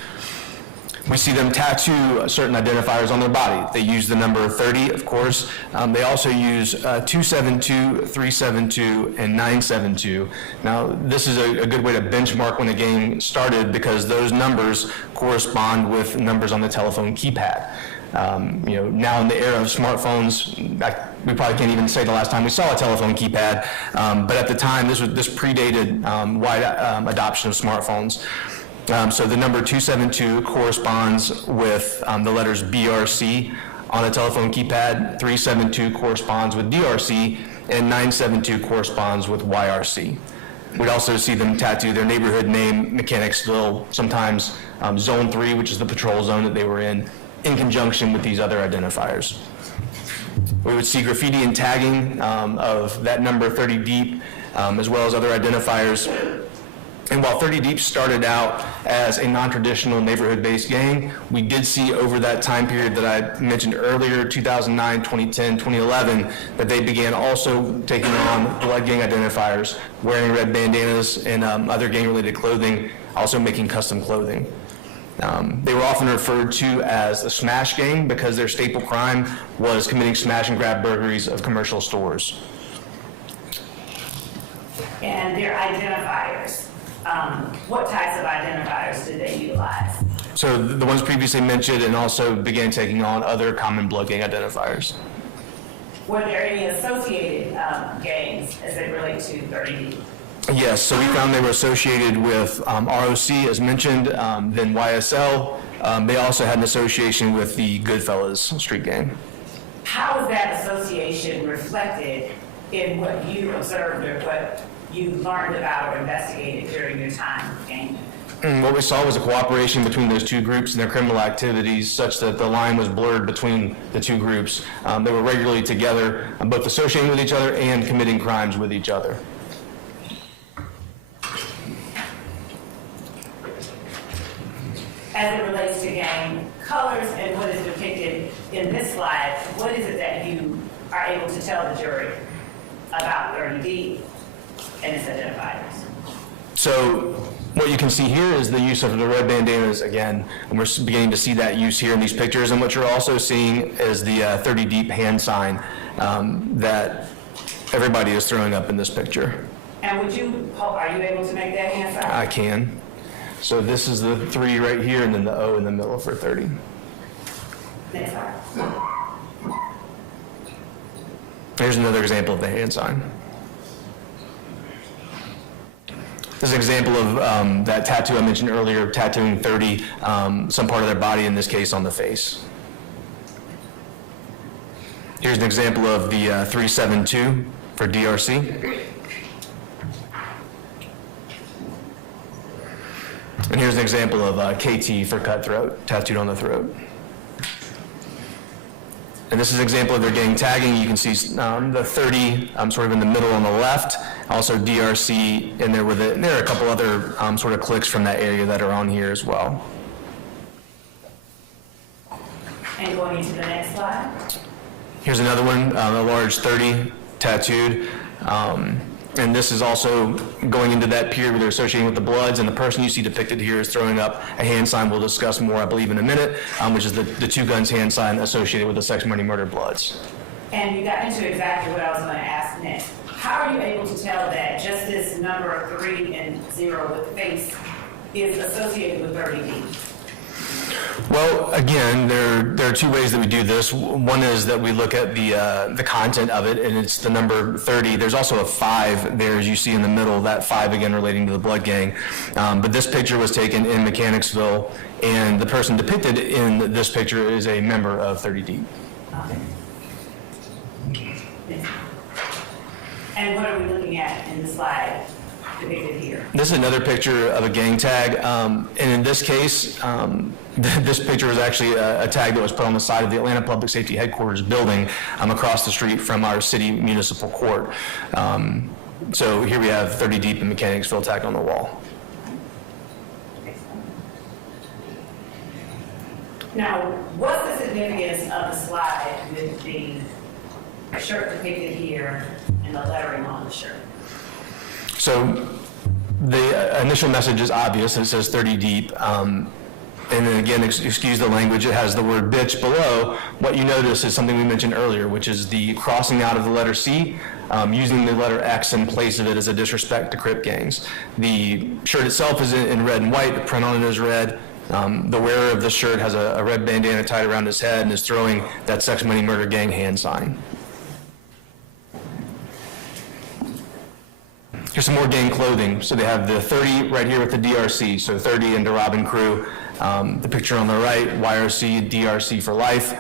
We see them tattoo certain identifiers on their body. They use the number 30, of course. They also use 272, 372, and 972. Now, this is a good way to benchmark when the game started because those numbers correspond with numbers on the telephone keypad. Now in the era of smartphones, we probably can't even say the last time we saw a telephone keypad, but at the time, this predated wide adoption of smartphones. So the number 272 corresponds with the letters BRC on a telephone keypad, 372 corresponds with DRC, and 972 corresponds with YRC. We'd also see them tattoo their neighborhood name, Mechanicsville, sometimes Zone 3, which is the patrol zone that they were in conjunction with these other identifiers. We would see graffiti and tagging of that number 30 Deep, as well as other identifiers. And while 30 Deep started out as a non-traditional neighborhood-based gang, we did see over that time period that I mentioned earlier, 2009, 2010, 2011, that they began also taking on blood gang identifiers, wearing red bandanas and other gang-related clothing, also making custom clothing. They were often referred to as a smash gang because their staple crime was committing smash and grab burglaries of commercial stores. And their identifiers, what types of identifiers did they utilize? So the ones previously mentioned, and also began taking on other common blood gang identifiers. Were there any associated gangs as they relate to 30 Deep? Yes, so we found they were associated with ROC, as mentioned, then YSL. They also had an association with the Goodfellas street gang. How is that association reflected in what you observed or what you learned about or investigated during your time with gang? What we saw was a cooperation between those two groups and their criminal activities such that the line was blurred between the two groups. They were regularly together, both associating with each other and committing crimes with each other. As it relates to gang colors and what is depicted in this slide, what is it that you are able to tell the jury about 30 Deep and its identifiers? So what you can see here is the use of the red bandanas again, and we're beginning to see that use here in these pictures. And what you're also seeing is the 30 Deep hand sign that everybody is throwing up in this picture. And are you able to make that hand sign? I can. So this is the 3 right here, and then the O in the middle for 30. Next slide. Here's another example of the hand sign. This is an example of that tattoo I mentioned earlier, tattooing 30, some part of their body, in this case on the face. Here's an example of the 372 for DRC. And here's an example of KT for cutthroat, tattooed on the throat. And this is an example of their gang tagging. You can see the 30 sort of in the middle on the left, also DRC in there with it. And there are a couple other sort of clicks from that area that are on here as well. And going into the next slide. Here's another one, a large 30 tattooed. And this is also going into that period where they're associating with the Bloods, and the person you see depicted here is throwing up a hand sign we'll discuss more, I believe, in a minute, which is the two guns hand sign associated with the Sex, Money, Murder Bloods. And you got into exactly what I was going to ask next. How are you able to tell that just this number of 3 and 0 with face is associated with 30D? Well, again, there are two ways that we do this. One is that we look at the content of it, and it's the number 30. There's also a 5 there, as you see in the middle, that 5 again relating to the Blood Gang. But this picture was taken in Mechanicsville, and the person depicted in this picture is a member of 30D. And what are we looking at in the slide depicted here? This is another picture of a gang tag, and in this case, this picture is actually a tag that was put on the side of the Atlanta Public Safety Headquarters building across the street from our city municipal court. So here we have 30 Deep in Mechanicsville tagged on the wall. Now, what's the significance of the slide with the shirt depicted here and the lettering on the shirt? So the initial message is obvious, it says 30 deep. And then again, excuse the language, it has the word bitch below. What you notice is something we mentioned earlier, which is the crossing out of the letter C, using the letter X in place of it as a disrespect to Crip gangs. The shirt itself is in red and white, the print on it is red. The wearer of the shirt has a red bandana tied around his head and is throwing that Sex, Money, Murder Gang hand sign. Here's some more gang clothing. So they have the 30 right here with the DRC, so 30 and the Robin crew. The picture on the right, YRC, DRC for life.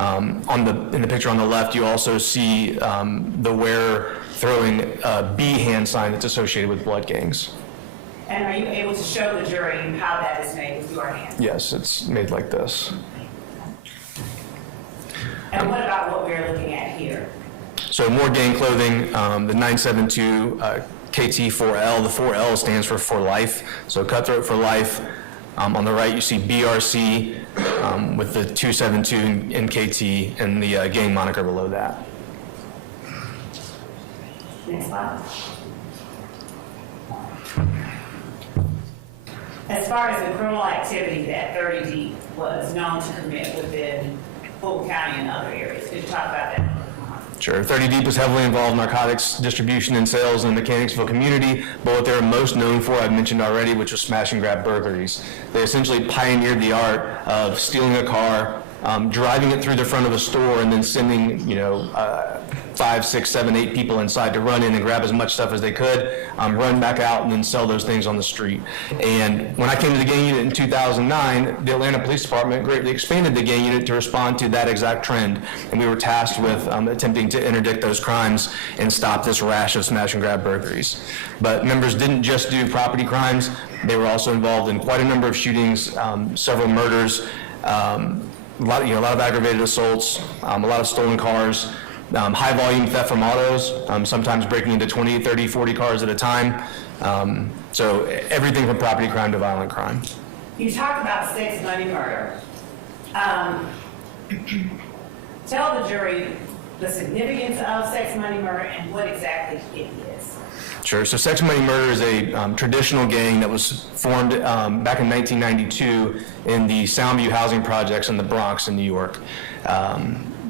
In the picture on the left, you also see the wearer throwing a B hand sign that's associated with blood gangs. And are you able to show the jury how that is made with your hand? Yes, it's made like this. And what about what we're looking at here? So more gang clothing, the 972 KT4L, the 4L stands for life, so cutthroat for life. On the right, you see BRC with the 272 in KT and the gang moniker below that. Next slide. As far as the criminal activity that 30D was known to commit within Fulton County and other areas, could you talk about that? Sure. 30 Deep was heavily involved in narcotics distribution and sales in the Mechanicsville community, but what they're most known for, I've mentioned already, which was smash and grab burglaries. They essentially pioneered the art of stealing a car, driving it through the front of a store, and then sending, 5, 6, 7, 8 people inside to run in and grab as much stuff as they could, run back out, and then sell those things on the street. And when I came to the gang unit in 2009, the Atlanta Police Department greatly expanded the gang unit to respond to that exact trend. And we were tasked with attempting to interdict those crimes and stop this rash of smash and grab burglaries. But members didn't just do property crimes. They were also involved in quite a number of shootings, several murders, a lot of aggravated assaults, a lot of stolen cars, high volume theft from autos, sometimes breaking into 20, 30, 40 cars at a time. So everything from property crime to violent crime. You talked about sex, money, murder. Tell the jury the significance of sex, money, murder, and what exactly it is. Sure. So Sex, Money, Murder is a traditional gang that was formed back in 1992 in the Soundview housing projects in the Bronx in New York.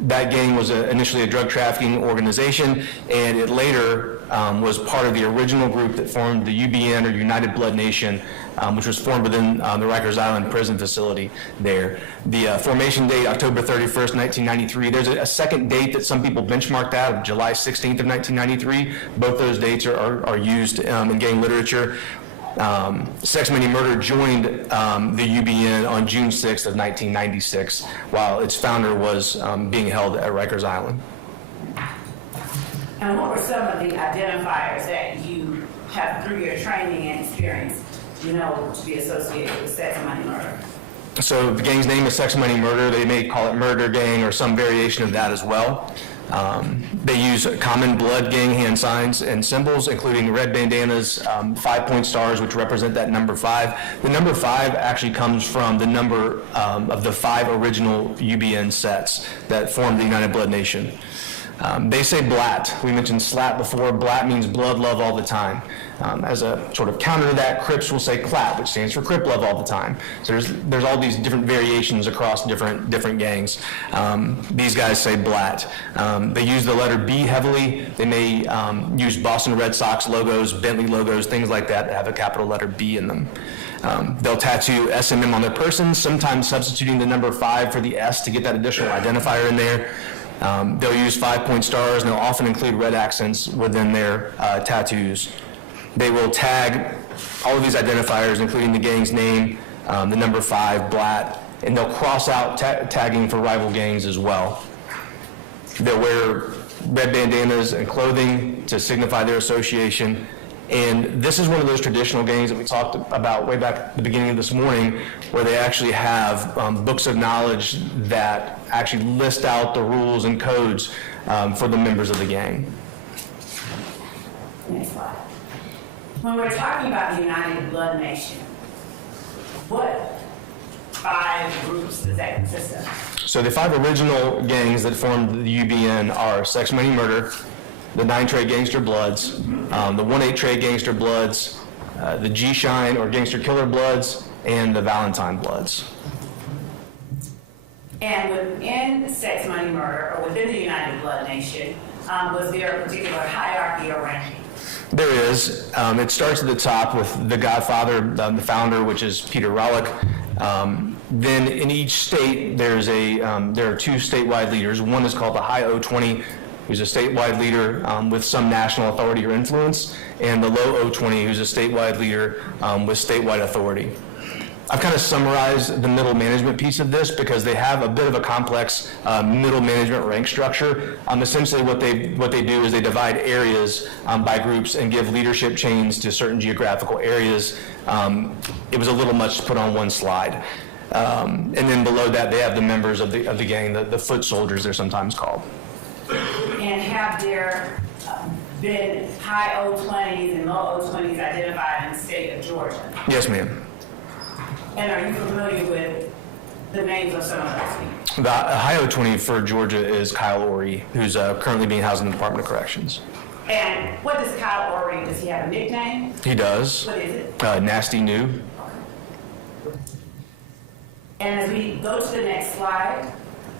That gang was initially a drug trafficking organization, and it later was part of the original group that formed the UBN, or United Blood Nation, which was formed within the Rikers Island prison facility there. The formation date, October 31st, 1993. There's a second date that some people benchmarked out of July 16th of 1993. Both those dates are used in gang literature. Sex, Money, Murder joined the UBN on June 6th of 1996, while its founder was being held at Rikers Island. And what were some of the identifiers that you have, through your training and experience, you know to be associated with sex and money murder? So the gang's name is Sex, Money, Murder. They may call it Murder Gang or some variation of that as well. They use common blood gang hand signs and symbols, including red bandanas, 5-point stars, which represent that number 5. The number 5 actually comes from the number of the 5 original UBN sets that formed the United Blood Nation. They say blat. We mentioned slat before. Blat means blood, love all the time. As a sort of counter to that, Crips will say clap, which stands for Crip love all the time. So there's all these different variations across different gangs. These guys say blat. They use the letter B heavily. They may use Boston Red Sox logos, Bentley logos, things like that have a capital letter B in them. They'll tattoo S&M on their persons, sometimes substituting the number 5 for the S to get that additional identifier in there. They'll use 5-point stars, and they'll often include red accents within their tattoos. They will tag all of these identifiers, including the gang's name, the number 5, blat, and they'll cross out tagging for rival gangs as well. They'll wear red bandanas and clothing to signify their association. And this is one of those traditional gangs that we talked about way back at the beginning of this morning, where they actually have books of knowledge that actually list out the rules and codes for the members of the gang. Next slide. When we're talking about the United Blood Nation, what 5 groups does that consist of? So the 5 original gangs that formed the UBN are Sex, Money, Murder, the 9 Trade Gangster Bloods, the 1-8 Trade Gangster Bloods, the G-Shine or Gangster Killer Bloods, and the Valentine Bloods. And within Sex, Money, Murder, or within the United Blood Nation, was there a particular hierarchy or ranking? There is. It starts at the top with the Godfather, the founder, which is Peter Rollick. Then in each state, there are 2 statewide leaders. One is called the High O20, who's a statewide leader with some national authority or influence, and the Low O20, who's a statewide leader with statewide authority. I've kind of summarized the middle management piece of this because they have a bit of a complex middle management rank structure. Essentially what they do is they divide areas by groups and give leadership chains to certain geographical areas. It was a little much to put on one slide. And then below that, they have the members of the gang, the foot soldiers, they're sometimes called. And have there been high O20s and low O20s identified in the state of Georgia? Yes, ma'am. And are you familiar with the names of some of those people? The high O20 for Georgia is Kyle Ory, who's currently being housed in the Department of Corrections. And what does Kyle Ory, does he have a nickname? He does. What is it? Nasty New. And as we go to the next slide,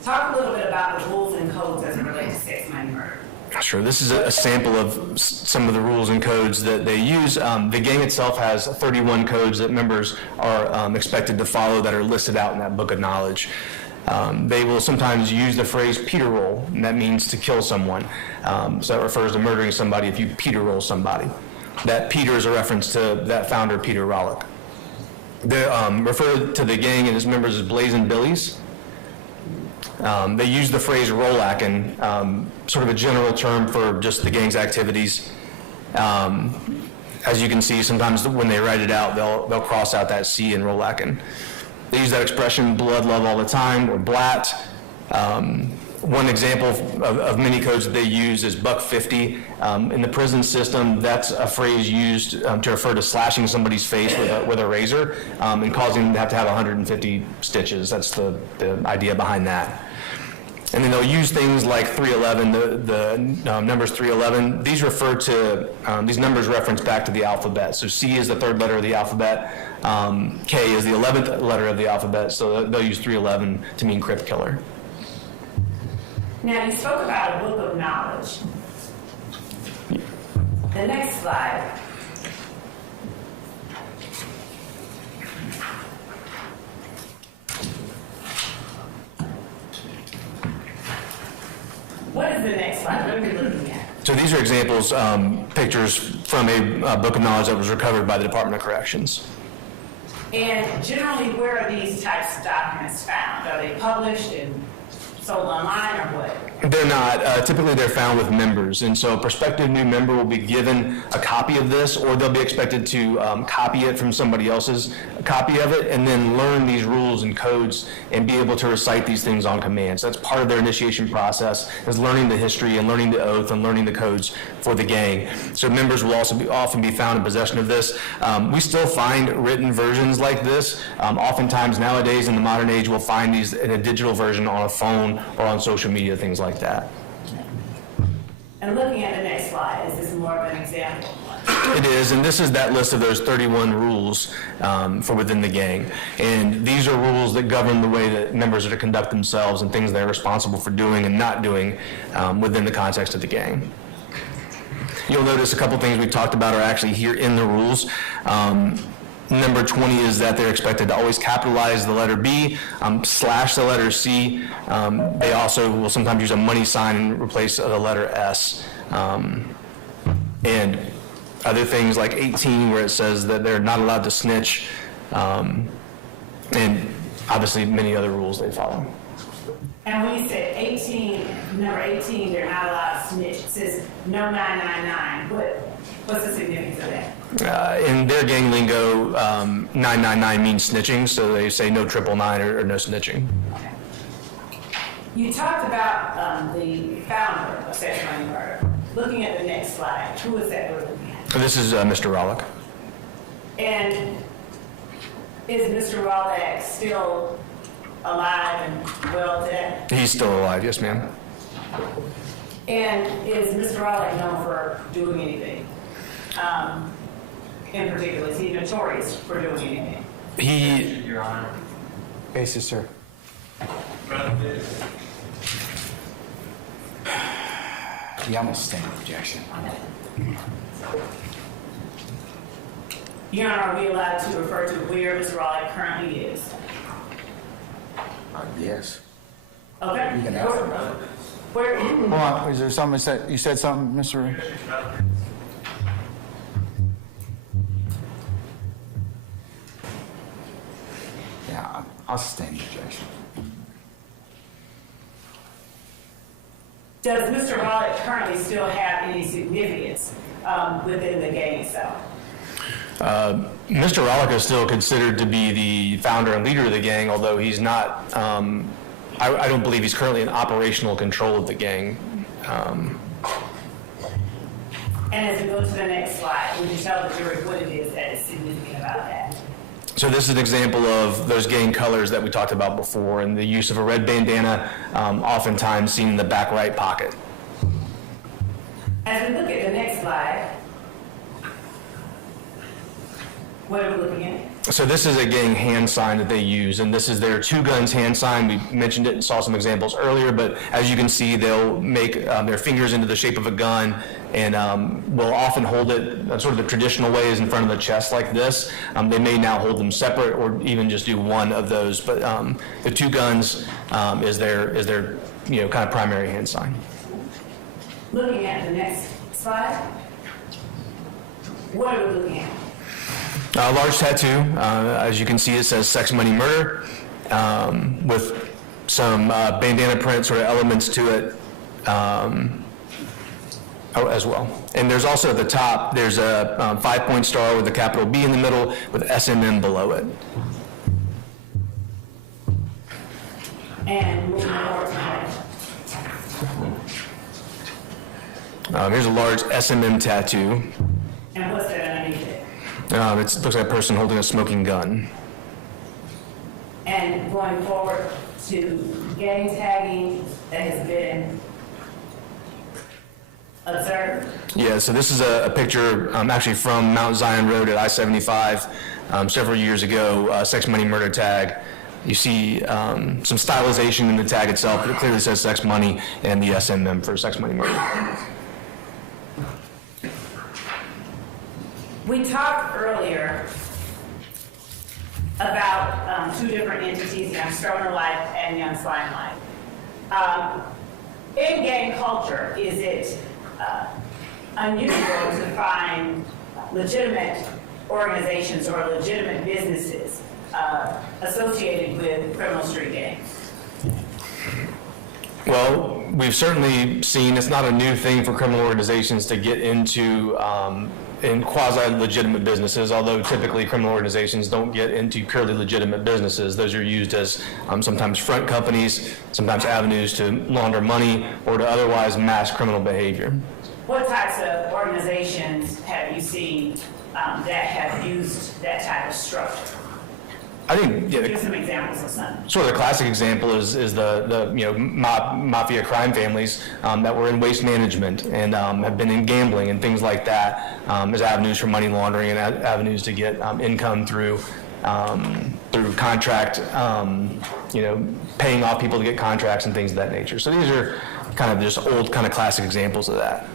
talk a little bit about the rules and codes as it relates to sex, money, murder. Sure. This is a sample of some of the rules and codes that they use. The gang itself has 31 codes that members are expected to follow that are listed out in that book of knowledge. They will sometimes use the phrase Peter roll, and that means to kill someone. So that refers to murdering somebody if you Peter roll somebody. That Peter is a reference to that founder, Peter Rollick. They refer to the gang and its members as Blazing Billies. They use the phrase rollacking, sort of a general term for just the gang's activities. As you can see, sometimes when they write it out, they'll cross out that C in rollacking. They use that expression, blood, love all the time, or blat. One example of many codes that they use is buck 50. In the prison system, that's a phrase used to refer to slashing somebody's face with a razor and causing them to have 150 stitches. That's the idea behind that. And then they'll use things like 311, the numbers 311. These refer to, these numbers reference back to the alphabet. So C is the 3rd letter of the alphabet, K is the 11th letter of the alphabet, so they'll use 311 to mean crypt killer. Now, you spoke about a book of knowledge. The next slide. What is the next slide? What are we looking at? So these are examples, pictures from a book of knowledge that was recovered by the Department of Corrections. And generally, where are these types of documents found? Are they published in sold online or what? They're not. Typically, they're found with members, and so a prospective new member will be given a copy of this, or they'll be expected to copy it from somebody else's copy of it, and then learn these rules and codes and be able to recite these things on command. So that's part of their initiation process, is learning the history and learning the oath and learning the codes for the gang. So members will also often be found in possession of this. We still find written versions like this. Oftentimes nowadays in the modern age, we'll find these in a digital version on a phone or on social media, things like that. And looking at the next slide, is this more of an example? It is, and this is that list of those 31 rules for within the gang. And these are rules that govern the way that members are to conduct themselves and things they're responsible for doing and not doing within the context of the gang. You'll notice a couple things we talked about are actually here in the rules. Number 20 is that they're expected to always capitalize the letter B, slash the letter C. They also will sometimes use a money sign and replace the letter S. And other things like 18 where it says that they're not allowed to snitch, and obviously many other rules they follow. And when you said 18, number 18, they're not allowed to snitch, it says no 999. What's the significance of that? In their gang lingo, 999 means snitching, so they say no 999 or no snitching. Okay. You talked about the founder of Sex Money Murder. Looking at the next slide, who is that we're looking at? This is Mr. Rollick. And is Mr. Rollick still alive and well today? He's still alive, yes, ma'am. And is Mr. Rollick known for doing anything? In particular, is he notorious for doing anything? He, Your Honor. Basis, sir. Yeah, I'm gonna stand objection. Your Honor, are we allowed to refer to where Mr. Rollick currently is? Yes. Okay. You can ask him. Where? Hold on, is there something, you said something, Mr. Yeah, I'll stand objection. Does Mr. Rollick currently still have any significance within the gang itself? Mr. Rollick is still considered to be the founder and leader of the gang, although he's not, I don't believe he's currently in operational control of the gang. And as we go to the next slide, would you tell the jury what it is that is significant about that? So this is an example of those gang colors that we talked about before, and the use of a red bandana, oftentimes seen in the back right pocket. As we look at the next slide, what are we looking at? So this is a gang hand sign that they use, and this is their two guns hand sign. We mentioned it and saw some examples earlier, but as you can see, they'll make their fingers into the shape of a gun, and will often hold it sort of the traditional way, is in front of the chest like this. They may now hold them separate or even just do one of those, but the two guns is their kind of primary hand sign. Looking at the next slide, what are we looking at? A large tattoo, as you can see, it says Sex Money Murder, with some bandana print sort of elements to it as well. And there's also at the top, there's a 5-point star with a capital B in the middle with SMM below it. And moving forward to the next. Here's a large SMM tattoo. And what's that underneath it? It looks like a person holding a smoking gun. And going forward to gang tagging that has been observed. Yeah, so this is a picture actually from Mount Zion Road at I-75 several years ago, Sex Money Murder tag. You see some stylization in the tag itself, but it clearly says Sex Money and the SMM for Sex Money Murder. We talked earlier about two different entities, Young Stoner Life and Young Slime Life. In gang culture, is it unusual to find legitimate organizations or legitimate businesses associated with criminal street gangs? Well, we've certainly seen, it's not a new thing for criminal organizations to get into in quasi-legitimate businesses, although typically criminal organizations don't get into purely legitimate businesses. Those are used as sometimes front companies, sometimes avenues to launder money or to otherwise mask criminal behavior. What types of organizations have you seen that have used that type of structure? I think, yeah, Give some examples of some. sort of the classic example is the mafia crime families that were in waste management and have been in gambling and things like that as avenues for money laundering and avenues to get income through contract, paying off people to get contracts and things of that nature. So these are kind of just old kind of classic examples of that.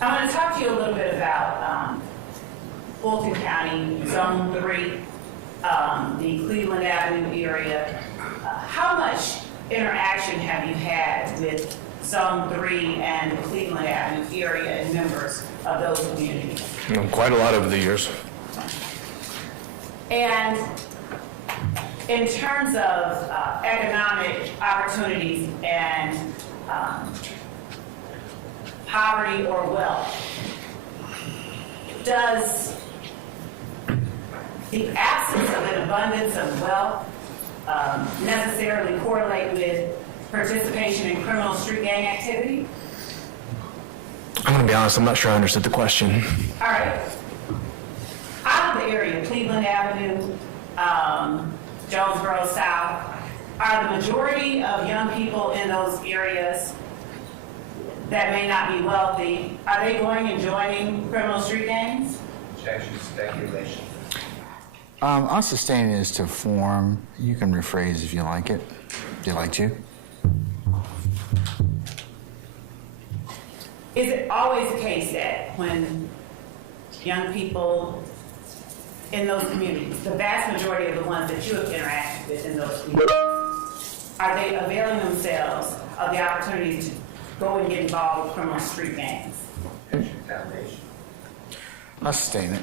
I want to talk to you a little bit about Fulton County, Zone 3, the Cleveland Avenue area. How much interaction have you had with Zone 3 and the Cleveland Avenue area and members of those communities? Quite a lot over the years. And in terms of economic opportunities and poverty or wealth, does the absence of an abundance of wealth necessarily correlate with participation in criminal street gang activity? I'm going to be honest, I'm not sure I understood the question. All right. Out of the area, Cleveland Avenue, Jonesboro South, are the majority of young people in those areas that may not be wealthy, are they going and joining criminal street gangs? Objection, speculation. I'll sustain this to form. You can rephrase if you like it. Would you like to? Is it always the case that when young people in those communities, the vast majority of the ones that you have interacted with in those communities, are they availing themselves of the opportunity to go and get involved with criminal street gangs? Objection, foundation. I'll sustain it.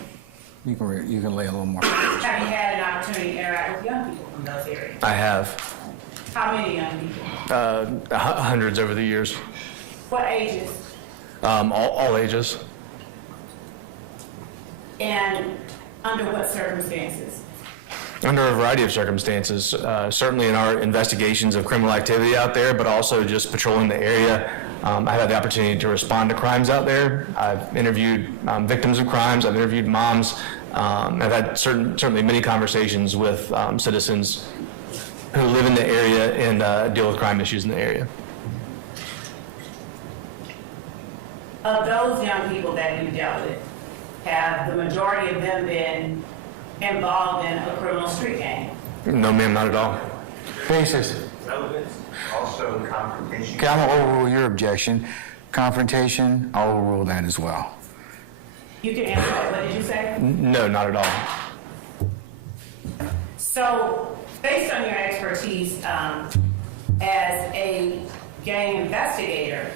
You can lay a little more. Have you had an opportunity to interact with young people from those areas? I have How many young people? hundreds over the years, What ages? all ages. And under what circumstances? Under a variety of circumstances, certainly in our investigations of criminal activity out there, but also just patrolling the area. I've had the opportunity to respond to crimes out there. I've interviewed victims of crimes. I've interviewed moms. I've had certainly many conversations with citizens who live in the area and deal with crime issues in the area. Of those young people that you dealt with, have the majority of them been involved in a criminal street gang? No, ma'am, not at all. Basis. Relevance, also confrontation. Okay, I'm going to overrule your objection. Confrontation, I'll overrule that as well. You can answer that. What did you say? No, not at all. So, based on your expertise as a gang investigator,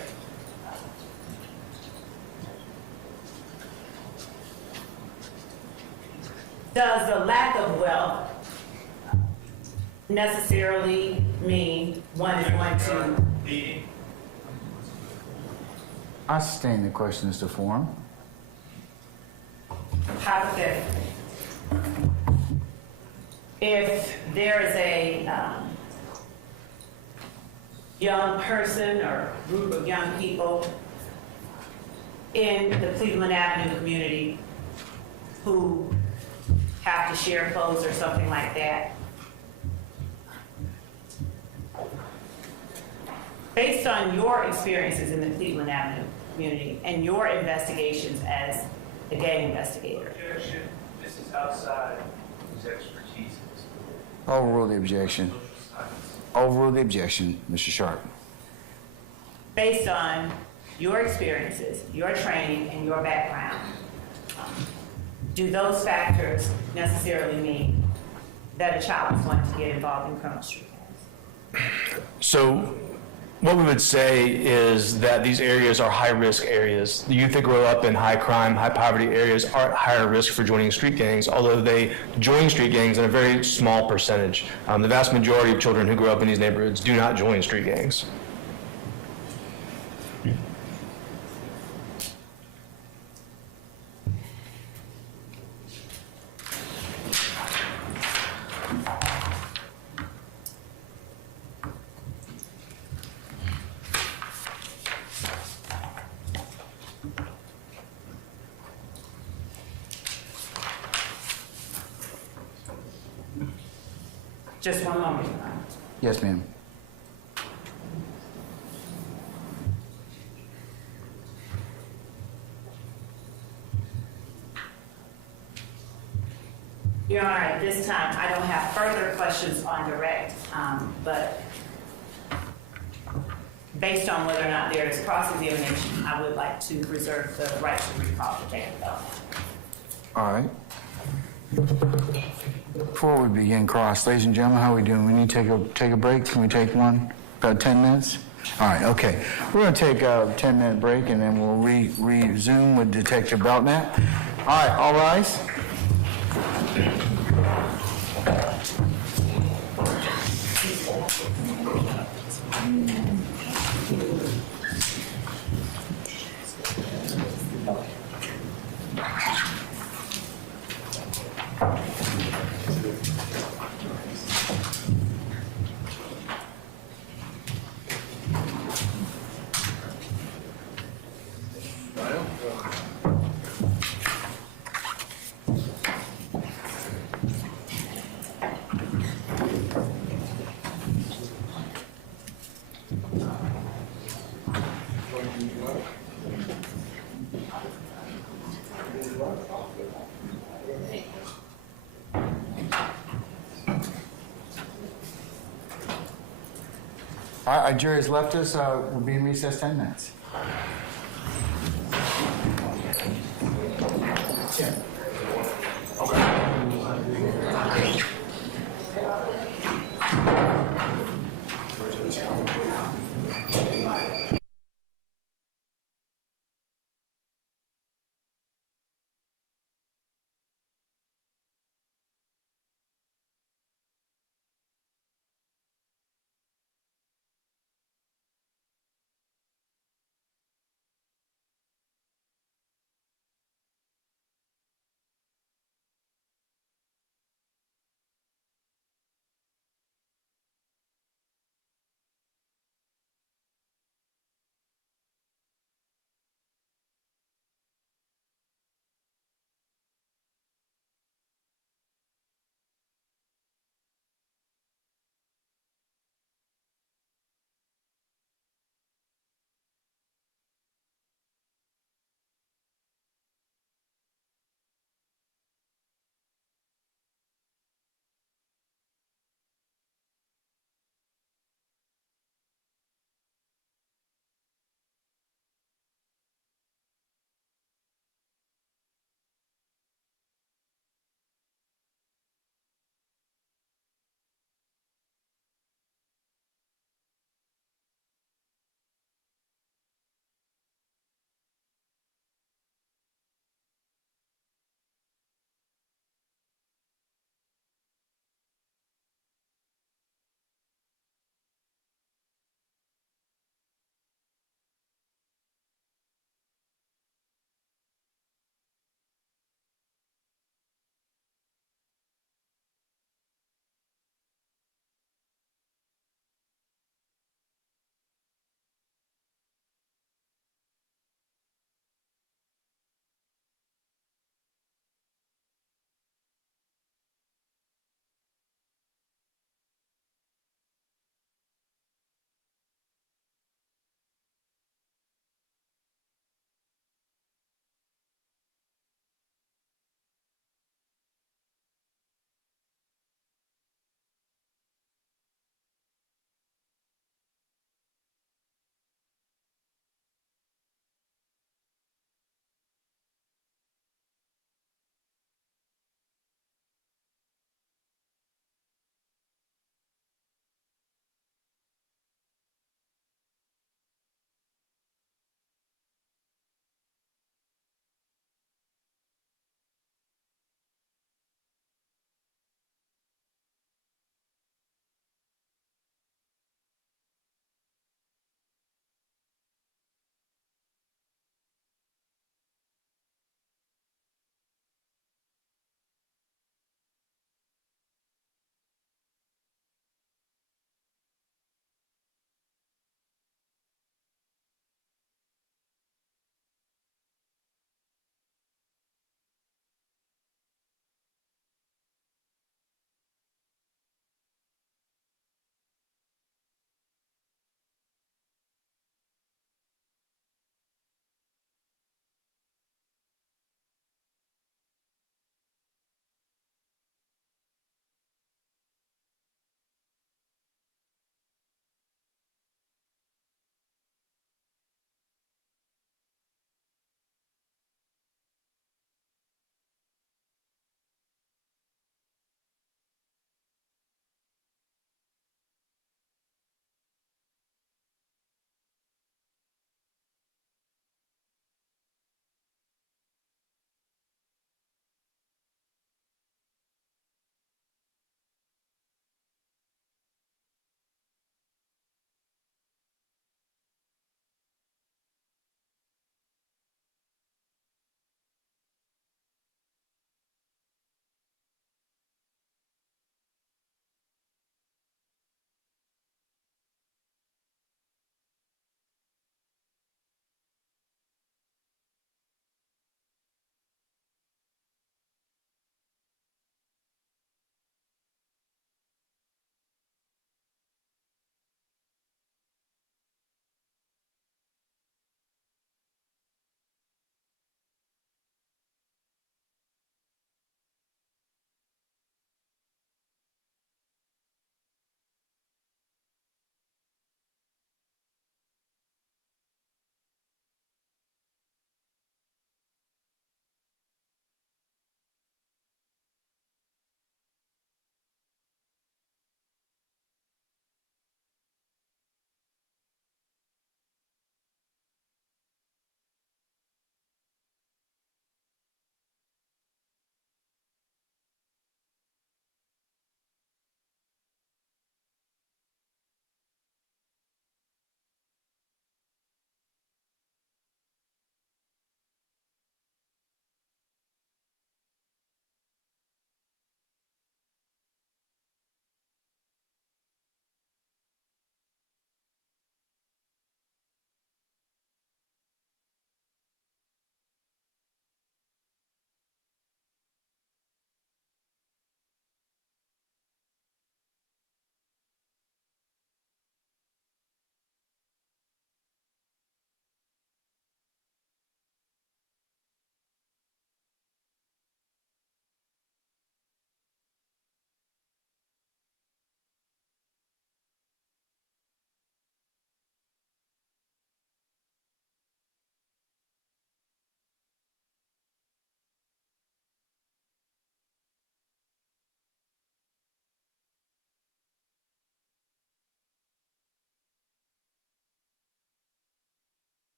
does the lack of wealth necessarily mean one is going to... I'll sustain the question as to form. Hypothetically, if there is a young person or group of young people in the Cleveland Avenue community who have to share clothes or something like that, based on your experiences in the Cleveland Avenue community and your investigations as a gang investigator, Objection, this is outside his expertise. Overrule the objection. Overrule the objection, Mr. Sharp. based on your experiences, your training, and your background, do those factors necessarily mean that a child is going to get involved in criminal street gangs? So What we would say is that these areas are high-risk areas. The youth that grow up in high-crime, high-poverty areas are at higher risk for joining street gangs, although they join street gangs in a very small percentage. The vast majority of children who grow up in these neighborhoods do not join street gangs. Just one moment. Yes, ma'am. Your Honor, at this time, I don't have further questions on direct, but based on whether or not there is cross-examination, I would like to reserve the right to recall the take of All right. Before we begin cross, ladies and gentlemen, how are we doing? We need to take a break. Can we take one? About 10 minutes? All right, okay. We're going to take a 10-minute break, and then we'll resume with Detective Belknap. All right, all rise. All right, our jury has left us. We'll be in recess 10 minutes.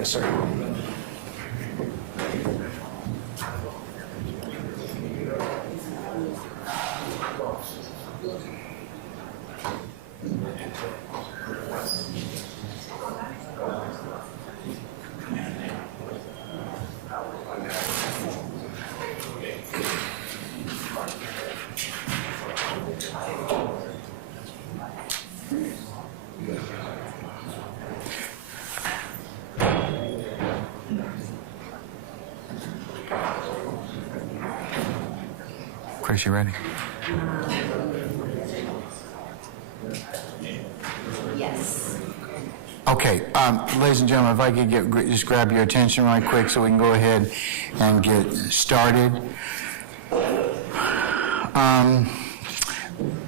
Yes, sir. Chris, you ready? Yes. Okay, ladies and gentlemen, if I could just grab your attention right quick so we can go ahead and get started.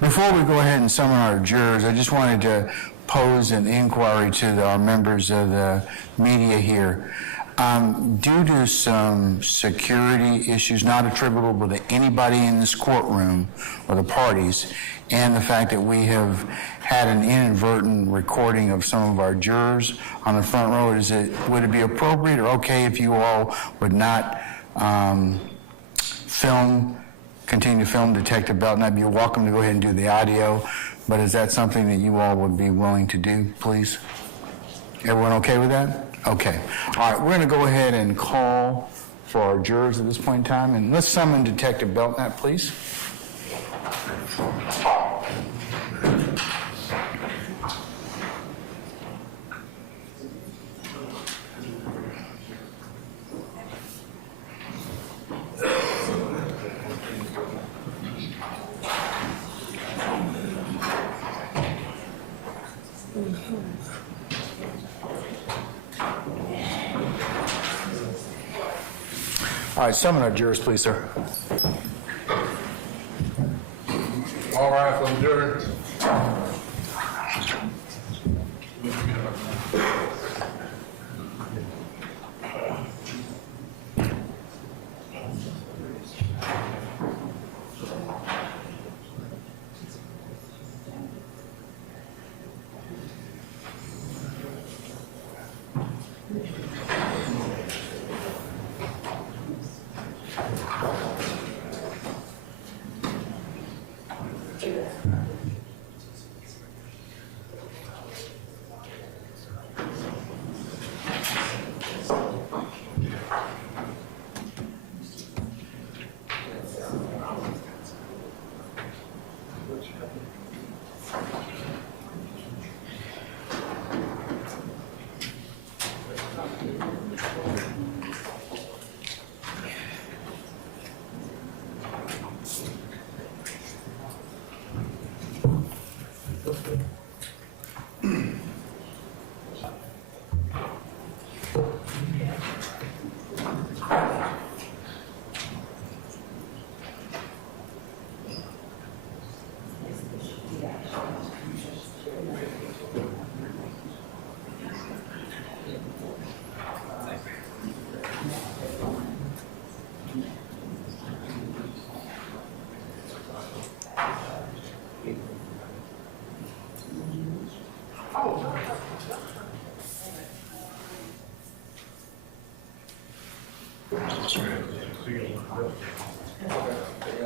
Before we go ahead and summon our jurors, I just wanted to pose an inquiry to our members of the media here. Due to some security issues not attributable to anybody in this courtroom or the parties, and the fact that we have had an inadvertent recording of some of our jurors on the front row, would it be appropriate or okay if you all would not continue to film Detective Belknap? You're welcome to go ahead and do the audio, but is that something that you all would be willing to do, please? Everyone okay with that? Okay. All right, we're going to go ahead and call for our jurors at this point in time, and let's summon Detective Belknap, please. All right, summon our jurors, please, sir. All right, from jurors.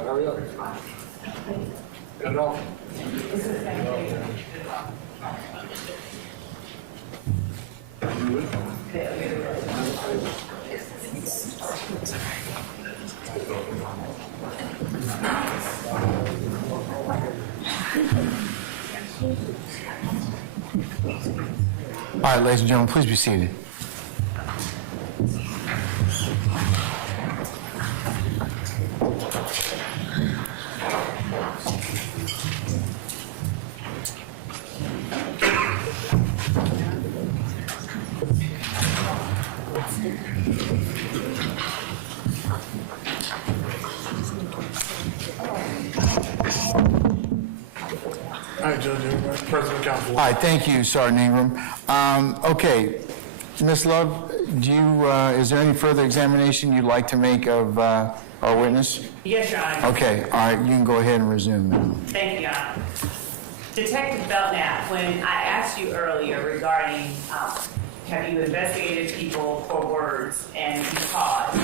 Hurry up. Get it off. All right, ladies and gentlemen, please be seated. All right, Judge, President Counsel. All right, thank you, Sergeant Ingram. Okay, Ms. Love, is there any further examination you'd like to make of our witness? Yes, Your Honor. Okay, all right, you can go ahead and resume now. Thank you, Your Honor. Detective Belknap, when I asked you earlier regarding have you investigated people for words and you paused?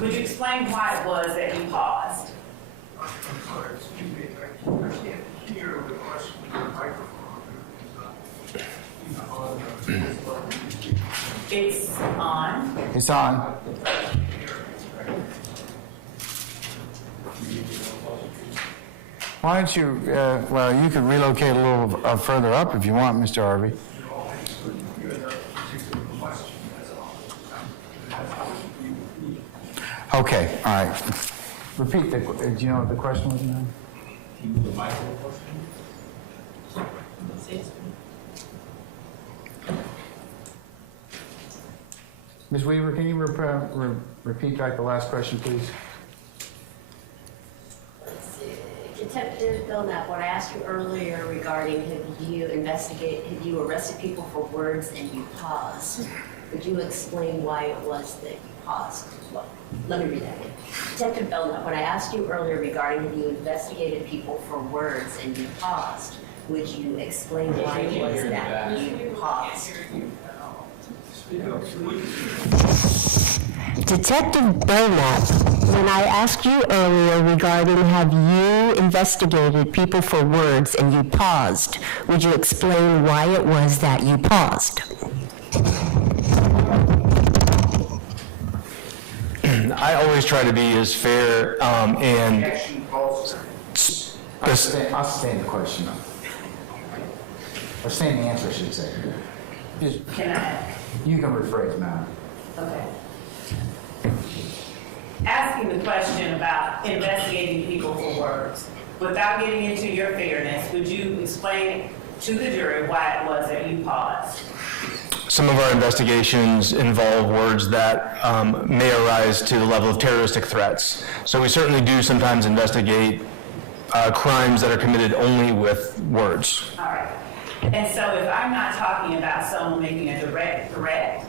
Would you explain why it was that you paused? I'm sorry, excuse me, I can't hear the question with the microphone. It's on. It's on. Why don't you, well, you can relocate a little further up if you want, Mr. Harvey. Okay, all right. Repeat do you know what the question was now? Ms. Weaver, can you repeat back the last question, please? Detective Belknap, what I asked you earlier regarding have you arrested people for words and you paused? Would you explain why it was that you paused? Well, let me read that again. Detective Belknap, what I asked you earlier regarding have you investigated people for words and you paused? Would you explain why it was that you paused? Detective Belknap, when I asked you earlier regarding have you investigated people for words and you paused, would you explain why it was that you paused? I always try to be as fair and Objection false. I'll sustain the question. Or sustain the answer, I should say. Can I? You can rephrase, ma'am. Okay. Asking the question about investigating people for words, without getting into your fairness, would you explain to the jury why it was that you paused? some of our investigations involve words that may arise to the level of terroristic threats. So we certainly do sometimes investigate crimes that are committed only with words. All right. And so if I'm not talking about someone making a direct threat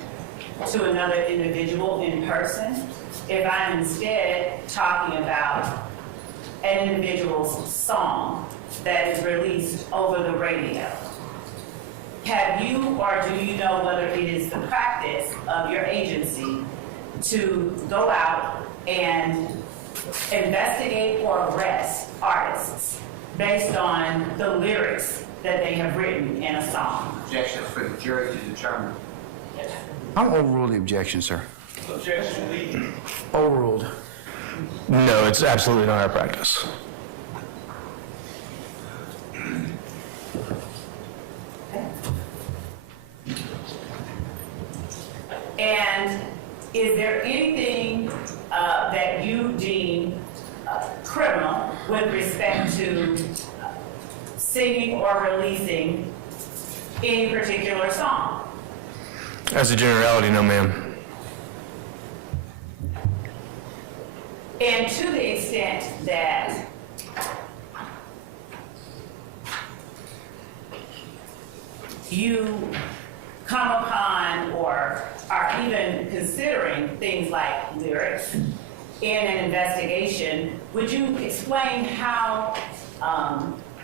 to another individual in person, if I'm instead talking about an individual's song that is released over the radio, have you or do you know whether it is the practice of your agency to go out and investigate or arrest artists based on the lyrics that they have written in a song? Objection for the jury to determine. I'll overrule the objection, sir. Objection lead. Overruled. No, it's absolutely not our practice. And is there anything that you deem criminal with respect to singing or releasing any particular song? As a generality, no, ma'am. And to the extent that you come upon or are even considering things like lyrics in an investigation, would you explain how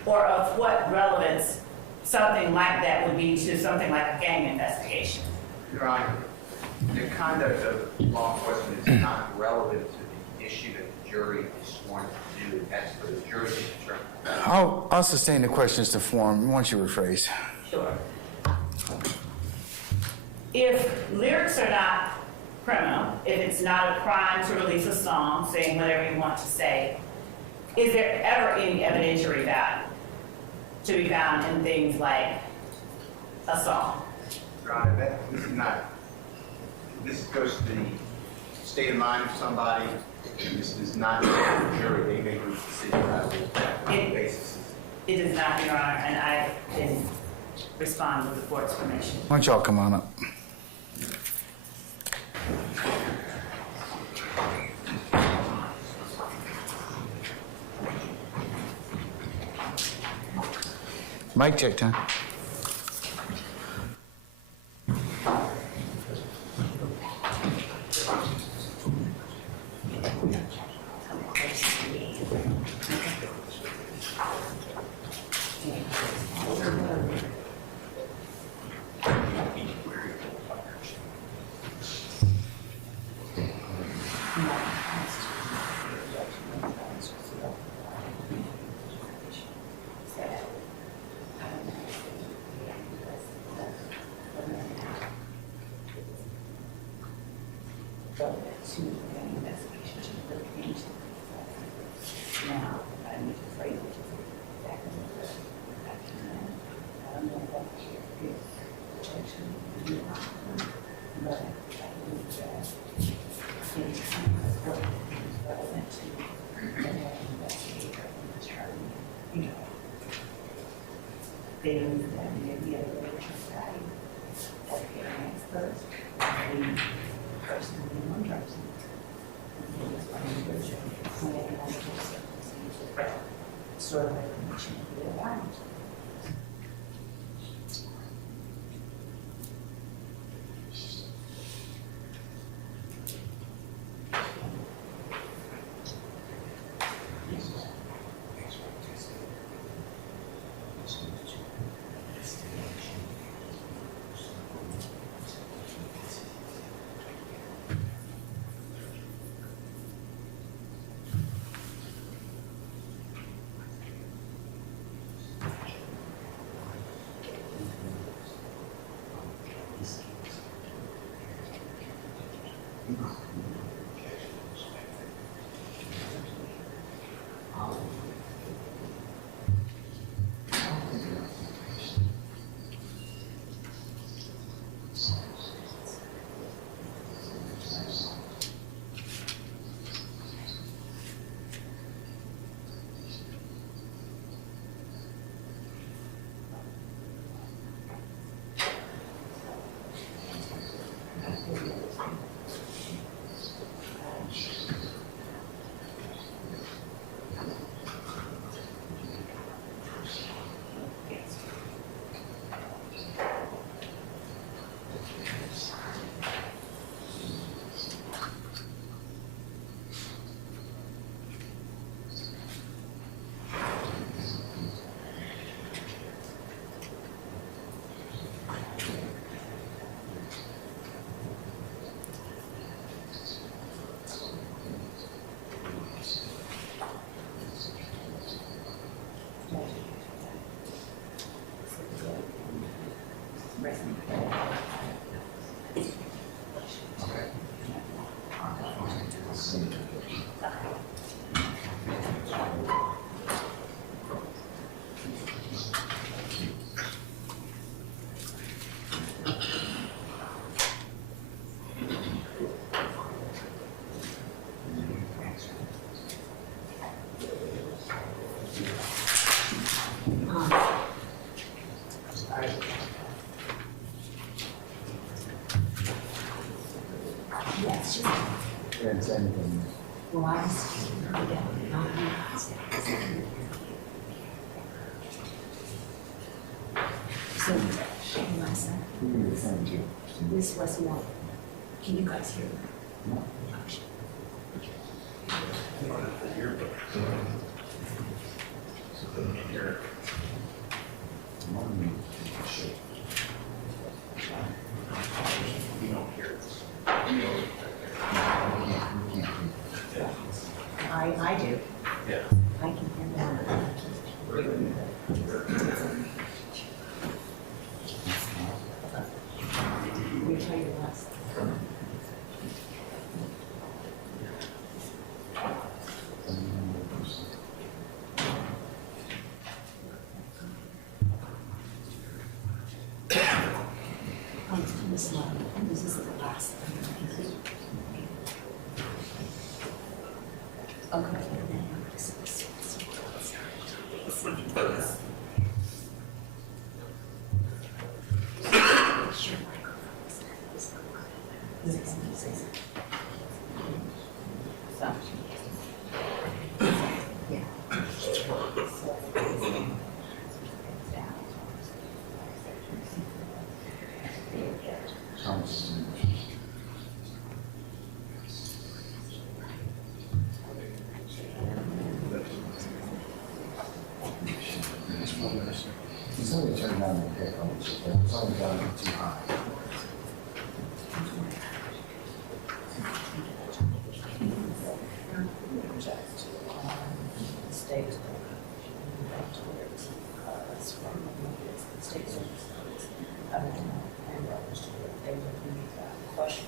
or of what relevance something like that would be to something like a gang investigation? Your Honor, the conduct of law enforcement is not relevant to the issue that the jury is sworn to do. That's for the jury to determine. I'll sustain the questions to form. Once you rephrase. Sure. If lyrics are not criminal, if it's not a crime to release a song saying whatever you want to say, is there ever any evidentiary value to be found in things like a song? Your Honor, this is not, this goes to the state of mind of somebody. This is not the jury. They make this decision on a basis. It is not, Your Honor, and I can respond with the court's permission. Why don't y'all come on up? Mic check time. relevant to the investigation to look into. Now, I need to phrase it exactly what I don't know what here is protection, but I believe that it's relevant to the investigator and determine, things that may be of a religious value or parents first, the person and one person. Sort of information to be around. Yes, It's anything. well, I just, so, my son, this was more, can you guys hear me? I do. Yeah. I can hear that. Let me tell you last. This is the last. Okay. It's only turned down the head, it's only down too high. Question.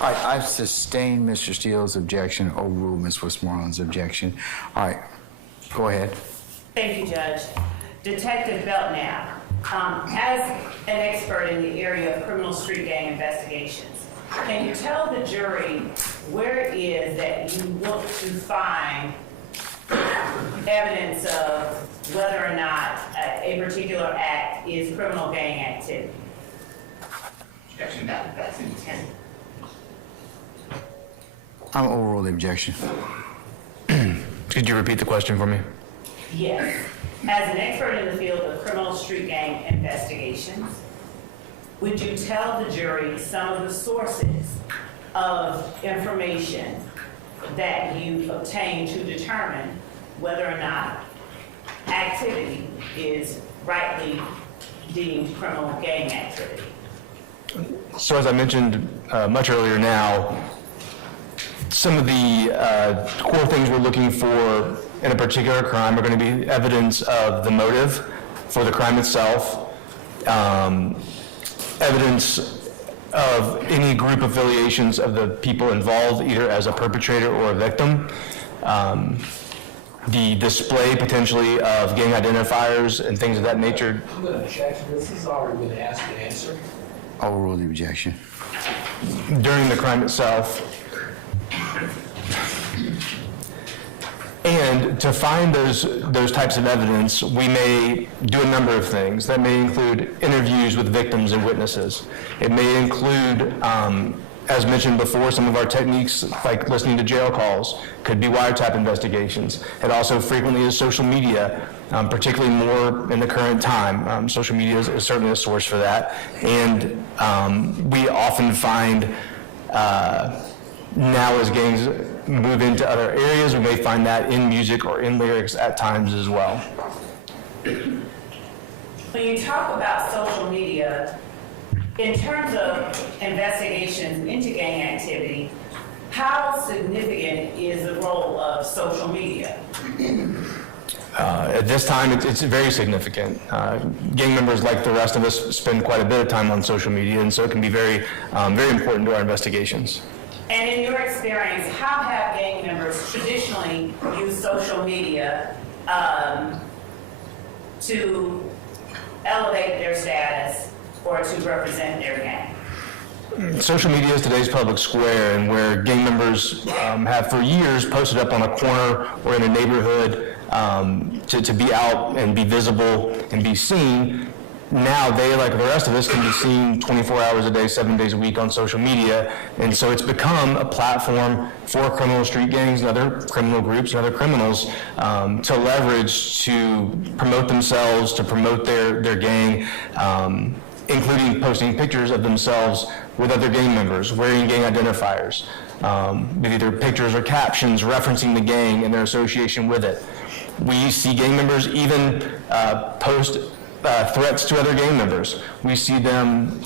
All right, I've sustained Mr. Steele's objection, overruled Ms. Westmoreland's objection. All right, go ahead. Thank you, Judge. Detective Belknap, as an expert in the area of criminal street gang investigations, can you tell the jury where it is that you look to find evidence of whether or not a particular act is criminal gang activity? Objection, that's intent. I'm overruled the objection. Could you repeat the question for me? Yes. As an expert in the field of criminal street gang investigations, would you tell the jury some of the sources of information that you obtained to determine whether or not activity is rightly deemed criminal gang activity? So as I mentioned much earlier now, some of the core things we're looking for in a particular crime are going to be evidence of the motive for the crime itself, evidence of any group affiliations of the people involved, either as a perpetrator or a victim, the display potentially of gang identifiers and things of that nature. I'm going to object. This has already been asked and answered. Overruled the objection. During the crime itself. And to find those types of evidence, we may do a number of things. That may include interviews with victims and witnesses. It may include, as mentioned before, some of our techniques like listening to jail calls, could be wiretap investigations. It also frequently is social media, particularly more in the current time. Social media is certainly a source for that. And we often find now as gangs move into other areas, we may find that in music or in lyrics at times as well. When you talk about social media, in terms of investigations into gang activity, how significant is the role of social media? At this time, it's very significant. Gang members, like the rest of us, spend quite a bit of time on social media, and so it can be very, very important to our investigations. And in your experience, how have gang members traditionally used social media to elevate their status or to represent their gang? Social media is today's public square, and where gang members have for years posted up on a corner or in a neighborhood to be out and be visible and be seen. Now they, like the rest of us, can be seen 24 hours a day, 7 days a week on social media. And so it's become a platform for criminal street gangs and other criminal groups and other criminals to leverage to promote themselves, to promote their gang. including posting pictures of themselves with other gang members, wearing gang identifiers, with either pictures or captions referencing the gang and their association with it. We see gang members even post threats to other gang members. We see them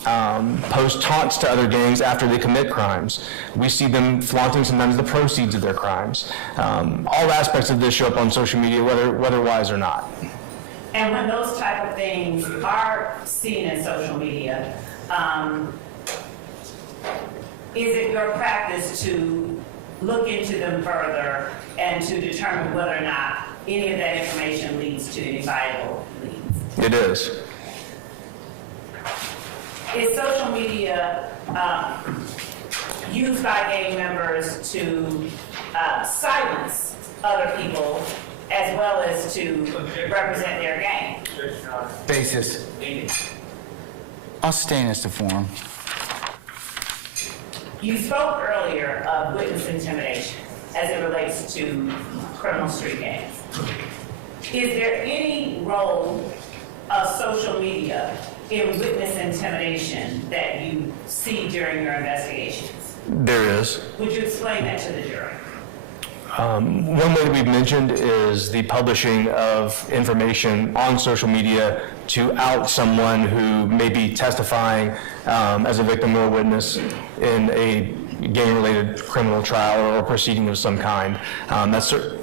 post taunts to other gangs after they commit crimes. We see them flaunting sometimes the proceeds of their crimes. All aspects of this show up on social media, whether wise or not. And when those type of things are seen in social media, is it your practice to look into them further and to determine whether or not any of that information leads to any viable leads? It is. Is social media used by gang members to silence other people as well as to represent their gang? Basis. I'll stand as the forum. You spoke earlier of witness intimidation as it relates to criminal street gangs. Is there any role of social media in witness intimidation that you see during your investigations? There is. Would you explain that to the jury? One way that we've mentioned is the publishing of information on social media to out someone who may be testifying as a victim or a witness in a gang-related criminal trial or proceeding of some kind. Mr.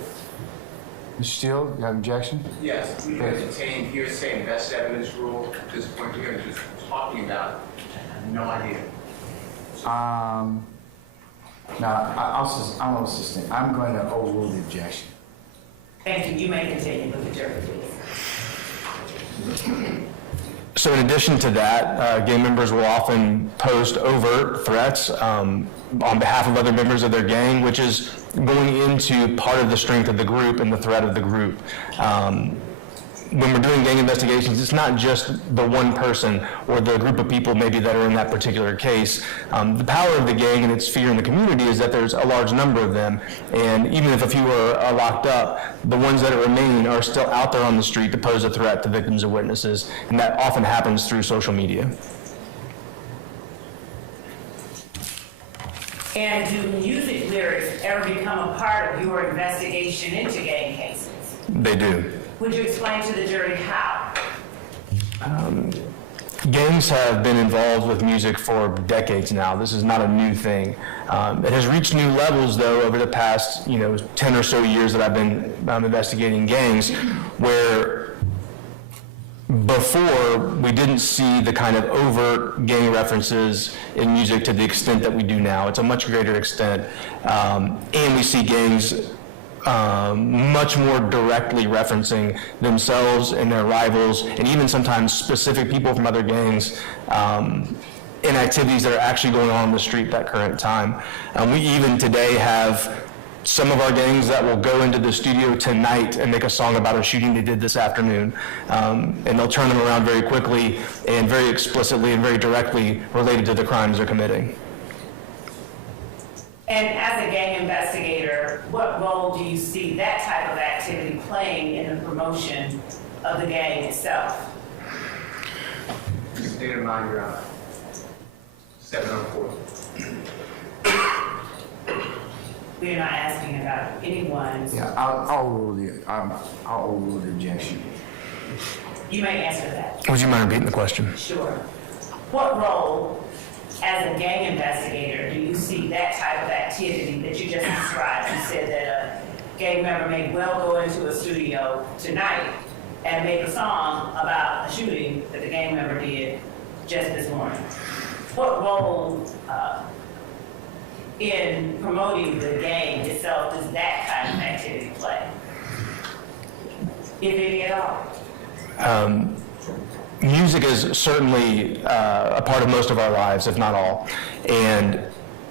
Steele, you have objection? Yes, we entertain hearsay and best evidence rule at this point. We're just talking about, I have no idea. No, I'm assistant. I'm going to overrule the objection. Thank you. You may continue with the jury, please. So in addition to that, gang members will often post overt threats on behalf of other members of their gang, which is going into part of the strength of the group and the threat of the group. When we're doing gang investigations, it's not just the one person or the group of people maybe that are in that particular case. The power of the gang and its fear in the community is that there's a large number of them, and even if a few are locked up, the ones that remain are still out there on the street to pose a threat to victims and witnesses, and that often happens through social media. And do music lyrics ever become a part of your investigation into gang cases? They do. Would you explain to the jury how? Gangs have been involved with music for decades now. This is not a new thing. It has reached new levels, though, over the past 10 or so years that I've been investigating gangs, where before we didn't see the kind of overt gang references in music to the extent that we do now. It's a much greater extent, and we see gangs much more directly referencing themselves and their rivals, and even sometimes specific people from other gangs in activities that are actually going on the street at that current time. We even today have some of our gangs that will go into the studio tonight and make a song about a shooting they did this afternoon, and they'll turn them around very quickly and very explicitly and very directly related to the crimes they're committing. And as a gang investigator, what role do you see that type of activity playing in the promotion of the gang itself? State of mind, Your Honor. 704. We're not asking about anyone's. Yeah, I'll overrule the objection. You may answer that. Would you mind repeating the question? Sure. What role, as a gang investigator, do you see that type of activity that you just described? You said that a gang member may well go into a studio tonight and make a song about a shooting that the gang member did just this morning. What role in promoting the gang itself does that kind of activity play, if any at all? Music is certainly a part of most of our lives, if not all, and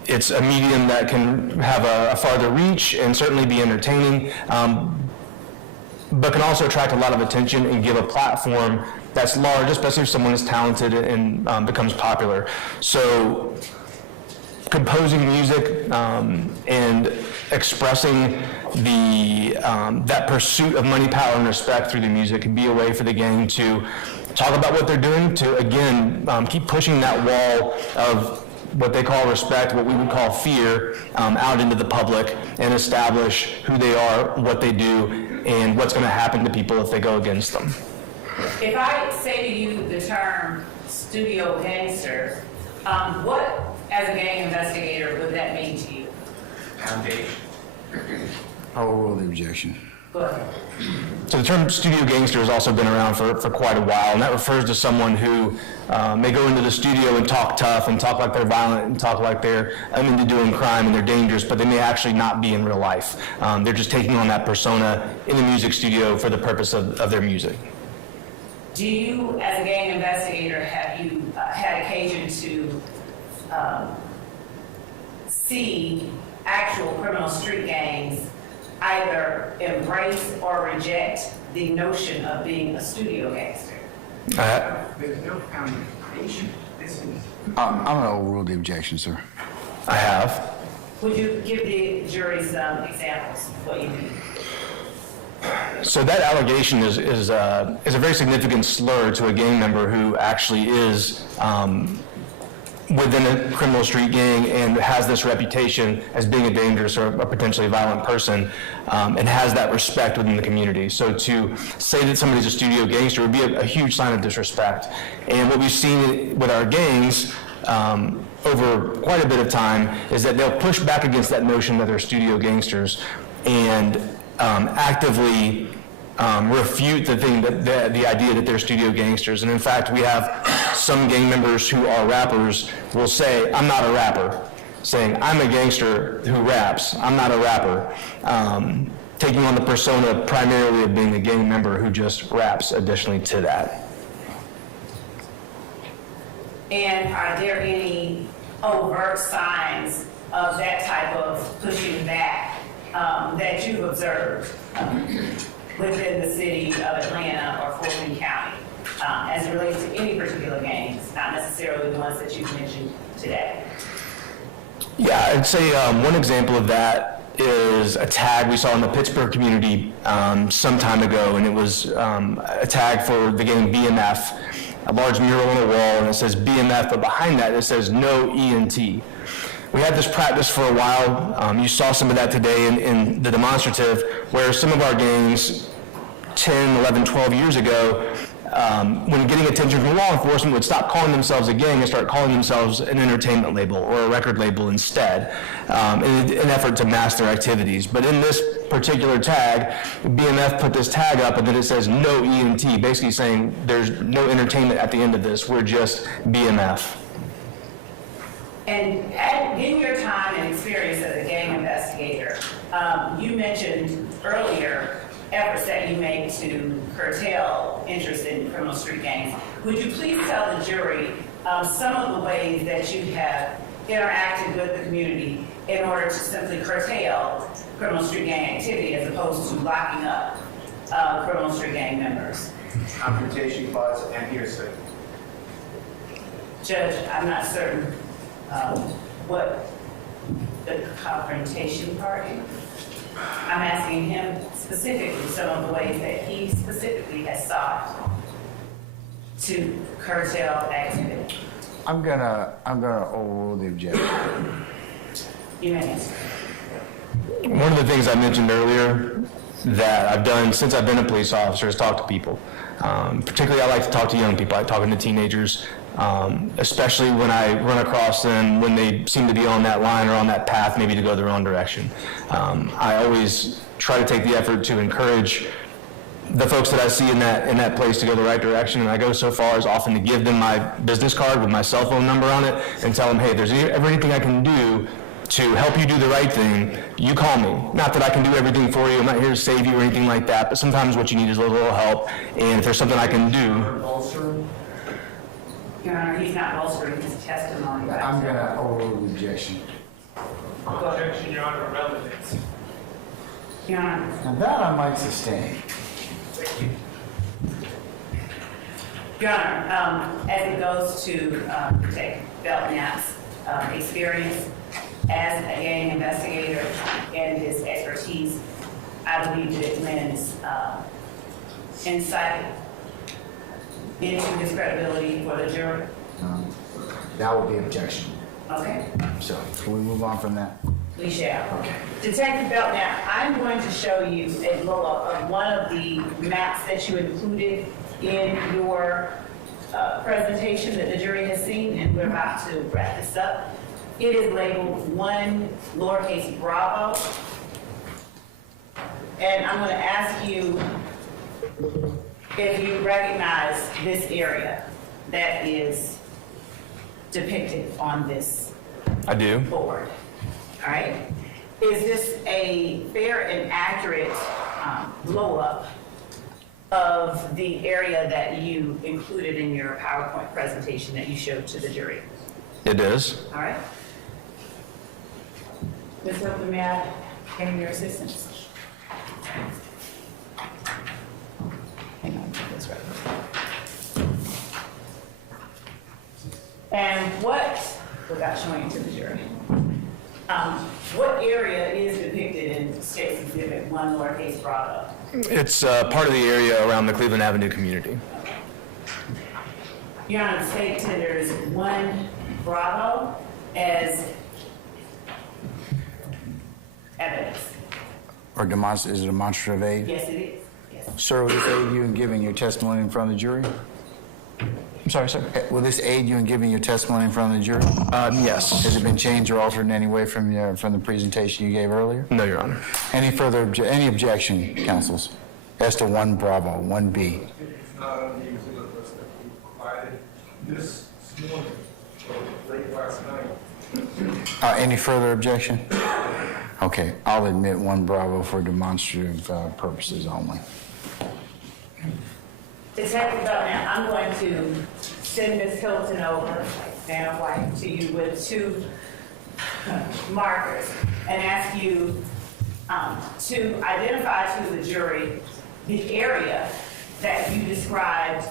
it's a medium that can have a farther reach and certainly be entertaining, but can also attract a lot of attention and give a platform that's large, especially if someone is talented and becomes popular. So composing music and expressing that pursuit of money, power, and respect through the music can be a way for the gang to talk about what they're doing, to, again, keep pushing that wall of what they call respect, what we would call fear, out into the public and establish who they are, what they do, and what's going to happen to people if they go against them. If I say to you the term studio gangster, what, as a gang investigator, would that mean to you? Foundation. I will rule the objection. Go ahead. So the term studio gangster has also been around for quite a while, and that refers to someone who may go into the studio and talk tough and talk like they're violent and talk like they're into doing crime and they're dangerous, but they may actually not be in real life. They're just taking on that persona in the music studio for the purpose of their music. Do you, as a gang investigator, have you had occasion to see actual criminal street gangs either embrace or reject the notion of being a studio gangster? There's no foundation. This is. I'm going to overrule the objection, sir. I have. Would you give the jury some examples of what you mean? So that allegation is a very significant slur to a gang member who actually is within a criminal street gang and has this reputation as being a dangerous or a potentially violent person, and has that respect within the community. So to say that somebody's a studio gangster would be a huge sign of disrespect. And what we've seen with our gangs over quite a bit of time is that they'll push back against that notion that they're studio gangsters and actively refute the idea that they're studio gangsters. And in fact, we have some gang members who are rappers will say, "I'm not a rapper," saying, "I'm a gangster who raps, I'm not a rapper," taking on the persona primarily of being a gang member who just raps additionally to that. And are there any overt signs of that type of pushing back that you've observed within the city of Atlanta or Fulton County as it relates to any particular gangs, not necessarily the ones that you've mentioned today? Yeah, I'd say one example of that is a tag we saw in the Pittsburgh community some time ago, and it was a tag for the gang BMF, a large mural on the wall, and it says BMF, but behind that it says no ENT. We had this practice for a while. You saw some of that today in the demonstrative, where some of our gangs 10, 11, 12 years ago, when getting attention from law enforcement, would stop calling themselves a gang and start calling themselves an entertainment label or a record label instead, in an effort to mask their activities. But in this particular tag, BMF put this tag up and then it says no ENT, basically saying there's no entertainment at the end of this, we're just BMF. And in your time and experience as a gang investigator, you mentioned earlier efforts that you make to curtail interest in criminal street gangs. Would you please tell the jury some of the ways that you have interacted with the community in order to simply curtail criminal street gang activity as opposed to locking up criminal street gang members? Confrontation clause and hearsay. Judge, I'm not certain what the confrontation part is. I'm asking him specifically some of the ways that he specifically has sought to curtail activity. I'm gonna overrule the objection. You may answer. One of the things I mentioned earlier that I've done since I've been a police officer is talk to people. Particularly, I like to talk to young people. I like talking to teenagers, especially when I run across them when they seem to be on that line or on that path, maybe to go their own direction. I always try to take the effort to encourage the folks that I see in that place to go the right direction, and I go so far as often to give them my business card with my cell phone number on it and tell them, hey, if there's ever anything I can do to help you do the right thing, you call me. Not that I can do everything for you, I'm not here to save you or anything like that, but sometimes what you need is a little help, and if there's something I can do. Your Honor, he's not bolstering his testimony. I'm gonna overrule the objection. Objection, Your Honor, relevance. Your Honor, Now that I might sustain. Your Honor, as it goes to protect Belknap's experience as a gang investigator and his expertise, I believe that it lends insight Any discredibility for the jury? That would be objection. Okay, So, can we move on from that? we shall. Detective Belt, now, I'm going to show you a blow-up of one of the maps that you included in your presentation that the jury has seen, and we're about to wrap this up. It is labeled 1 lowercase bravo. And I'm going to ask you if you recognize this area that is depicted on this I do. board. All right? Is this a fair and accurate blow-up of the area that you included in your PowerPoint presentation that you showed to the jury? It is. All right? Ms. Hilton, may I gain your assistance? Hang on, get this right. And without showing it to the jury, what area is depicted in State's Exhibit 1 lowercase bravo? It's part of the area around the Cleveland Avenue community. Your Honor, the state tenders 1 bravo as evidence. Or is it a demonstrative aid? Yes, it is. Yes. Sir, will this aid you in giving your testimony in front of the jury? I'm sorry, sir. Will this aid you in giving your testimony in front of the jury? Yes. Has it been changed or altered in any way from the presentation you gave earlier? No, Your Honor. Any objection, counsels, as to 1 bravo, 1B? It's not on the exhibit list that we provided this morning, or late last night. Any further objection? Okay, I'll admit 1 bravo for demonstrative purposes only. Detective Belt, now I'm going to send Ms. Hilton over, Vanna White, to you with 2 markers and ask you to identify to the jury the area that you described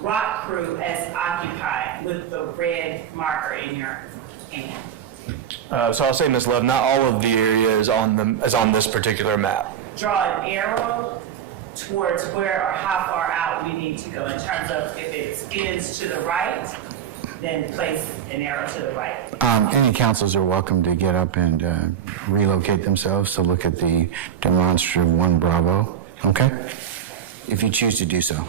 Rock Crew as occupying with the red marker in your hand. So I'll say, Ms. Love, not all of the area is on this particular map. Draw an arrow towards where or how far out we need to go in terms of if it spins to the right, then place an arrow to the right. Any counsels are welcome to get up and relocate themselves to look at the demonstrative 1 bravo, okay? If you choose to do so.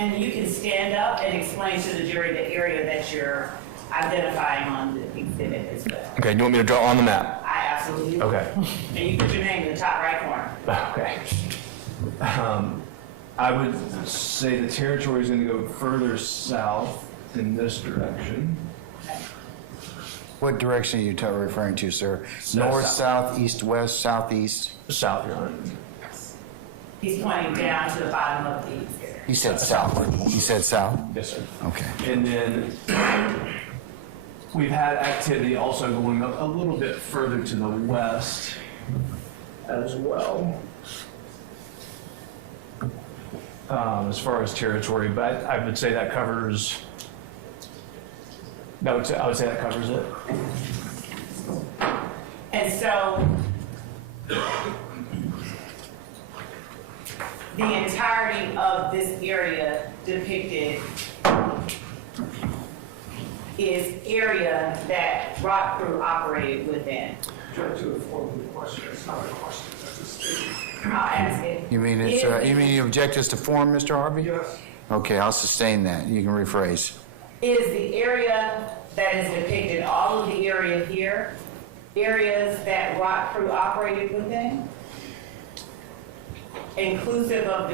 And you can stand up and explain to the jury the area that you're identifying on the exhibit as well. Okay, do you want me to draw on the map? I absolutely. Okay. And you put your name in the top right corner. Okay. I would say the territory is going to go further south in this direction. What direction are you referring to, sir? North, south, east, west, southeast? South, Your Honor. He's pointing down to the bottom of the exhibit. He said south. He said south? Yes, sir. Okay. And then we've had activity also going up a little bit further to the west as well. As far as territory, but I would say that covers, I would say that covers it. And so the entirety of this area depicted is area that Rock Crew operated within. Try to inform the question. It's not a question, that's a statement. I'll ask it. You mean it's, you mean you object us to form, Mr. Harvey? Yes. Okay, I'll sustain that. You can rephrase. Is the area that is depicted, all of the area here, areas that Rock Crew operated within? Inclusive of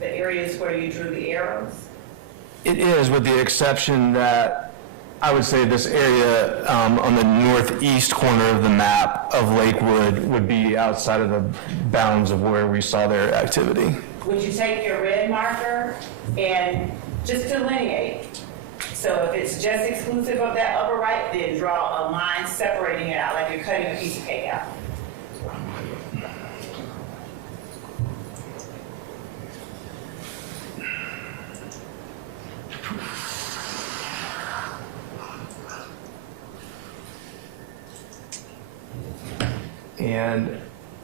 the areas where you drew the arrows? It is, with the exception that I would say this area on the northeast corner of the map of Lakewood would be outside of the bounds of where we saw their activity. Would you take your red marker and just delineate? So if it's just exclusive of that upper right, then draw a line separating it out, like you're cutting a piece of cake out. And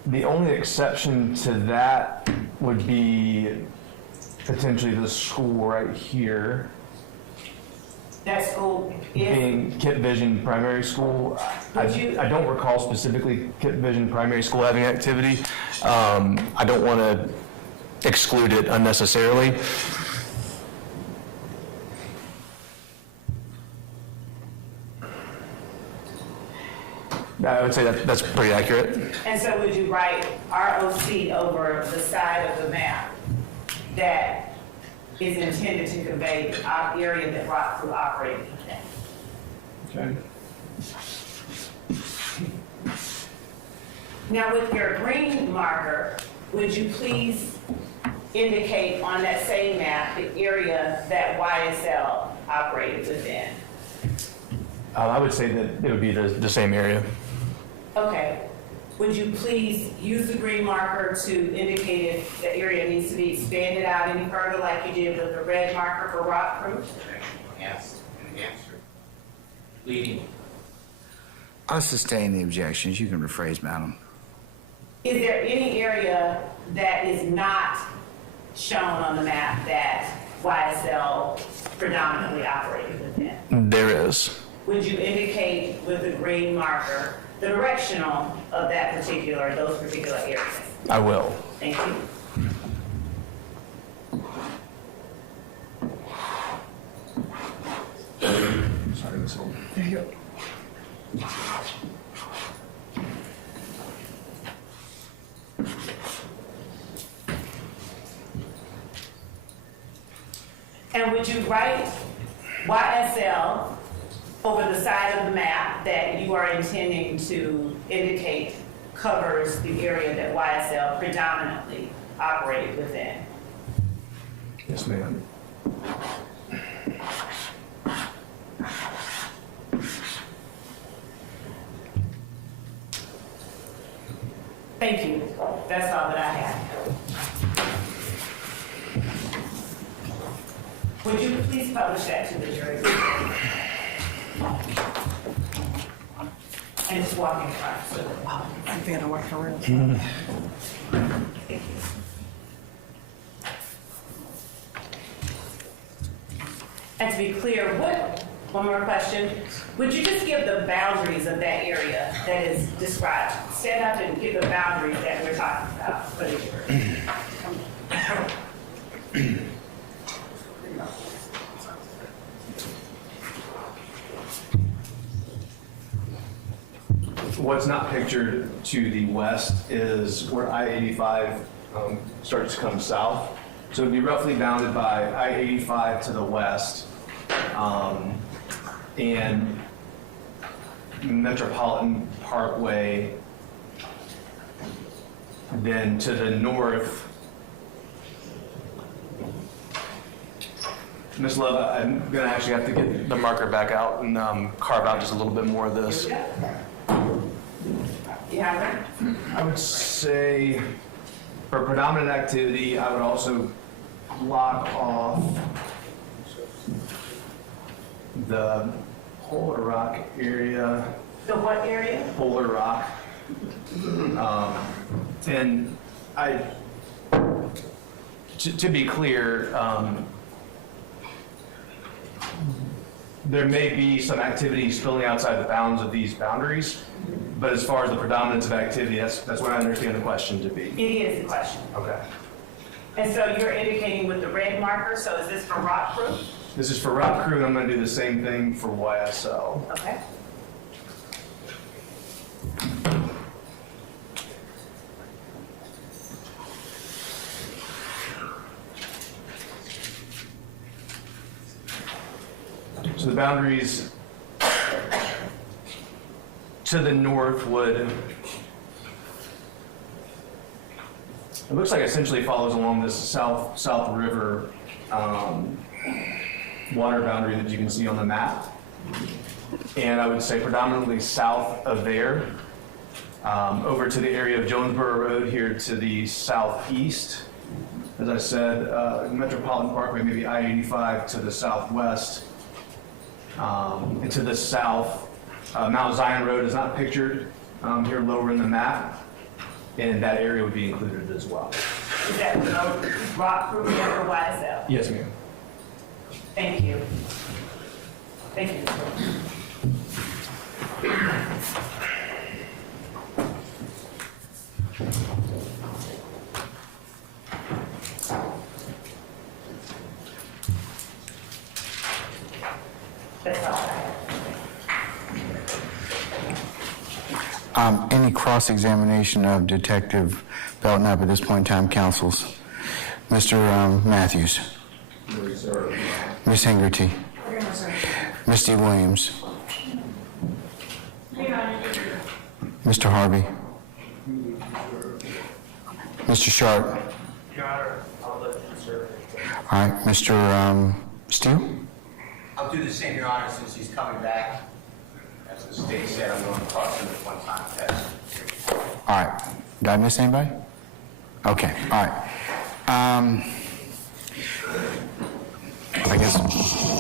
the only exception to that would be potentially the school right here, That school is, being Kit Vision Primary School. I Would you- don't recall specifically Kit Vision Primary School having activity. I don't want to exclude it unnecessarily. I would say that's pretty accurate. and so would you write ROC over the side of the map that is intended to convey the area that Rock Crew operated within? Okay. Now, with your green marker, would you please indicate on that same map the area that YSL operated within? I would say that it would be the same area. Okay. Would you please use the green marker to indicate if the area needs to be expanded out any further like you did with the red marker for Rock Crew? Answer. Leading. I'll sustain the objections. You can rephrase, madam. Is there any area that is not shown on the map that YSL predominantly operated within? There is. Would you indicate with the green marker the directional of those particular areas? I will. Thank you. Sorry, this will. There you go. And would you write YSL over the side of the map that you are intending to indicate covers the area that YSL predominantly operated within? Yes, ma'am. Thank you. That's all that I have. Would you please publish that to the jury? And just walk in front. So that- I'm gonna work around. Thank you. And to be clear, one more question. Would you just give the boundaries of that area that is described? Stand up and give the boundaries that we're talking about for the jury. What's not pictured to the west is where I-85 starts to come south. So it'd be roughly bounded by I-85 to the west, and Metropolitan Parkway. Then to the north, Ms. Love, I'm gonna actually have to get the marker back out and carve out just a little bit more of this. You have it? I would say for predominant activity, I would also block off the Polar Rock area, The what area? Polar Rock. And to be clear, there may be some activity spilling outside the bounds of these boundaries, but as far as the predominance of activity, that's what I understand the question to be. It is the question. Okay. And so you're indicating with the red marker, so is this for Rock Crew? This is for Rock Crew, and I'm going to do the same thing for YSL. Okay. So the boundaries to the north would, it looks like essentially follows along this south river water boundary that you can see on the map. And I would say predominantly south of there, over to the area of Jonesboro Road here to the southeast, as I said, Metropolitan Parkway, maybe I-85 to the southwest. And to the south, Mount Zion Road is not pictured here lower in the map, and that area would be included as well. Is that the rock crew member YSL? Yes, ma'am. Thank you. Thank you. That's all I have. Any cross-examination of Detective Belknap at this point in time, counsels? Mr. Matthews? Ms. Hingerty? Misty Williams? Mr. Harvey? Mr. Sharp? Your Honor, I'll let you serve. All right, Mr. Steele? I'll do the same, Your Honor, since he's coming back. As the state said, I'm going to cross him with one-time test. All right. Did I miss anybody? Okay, all right. I guess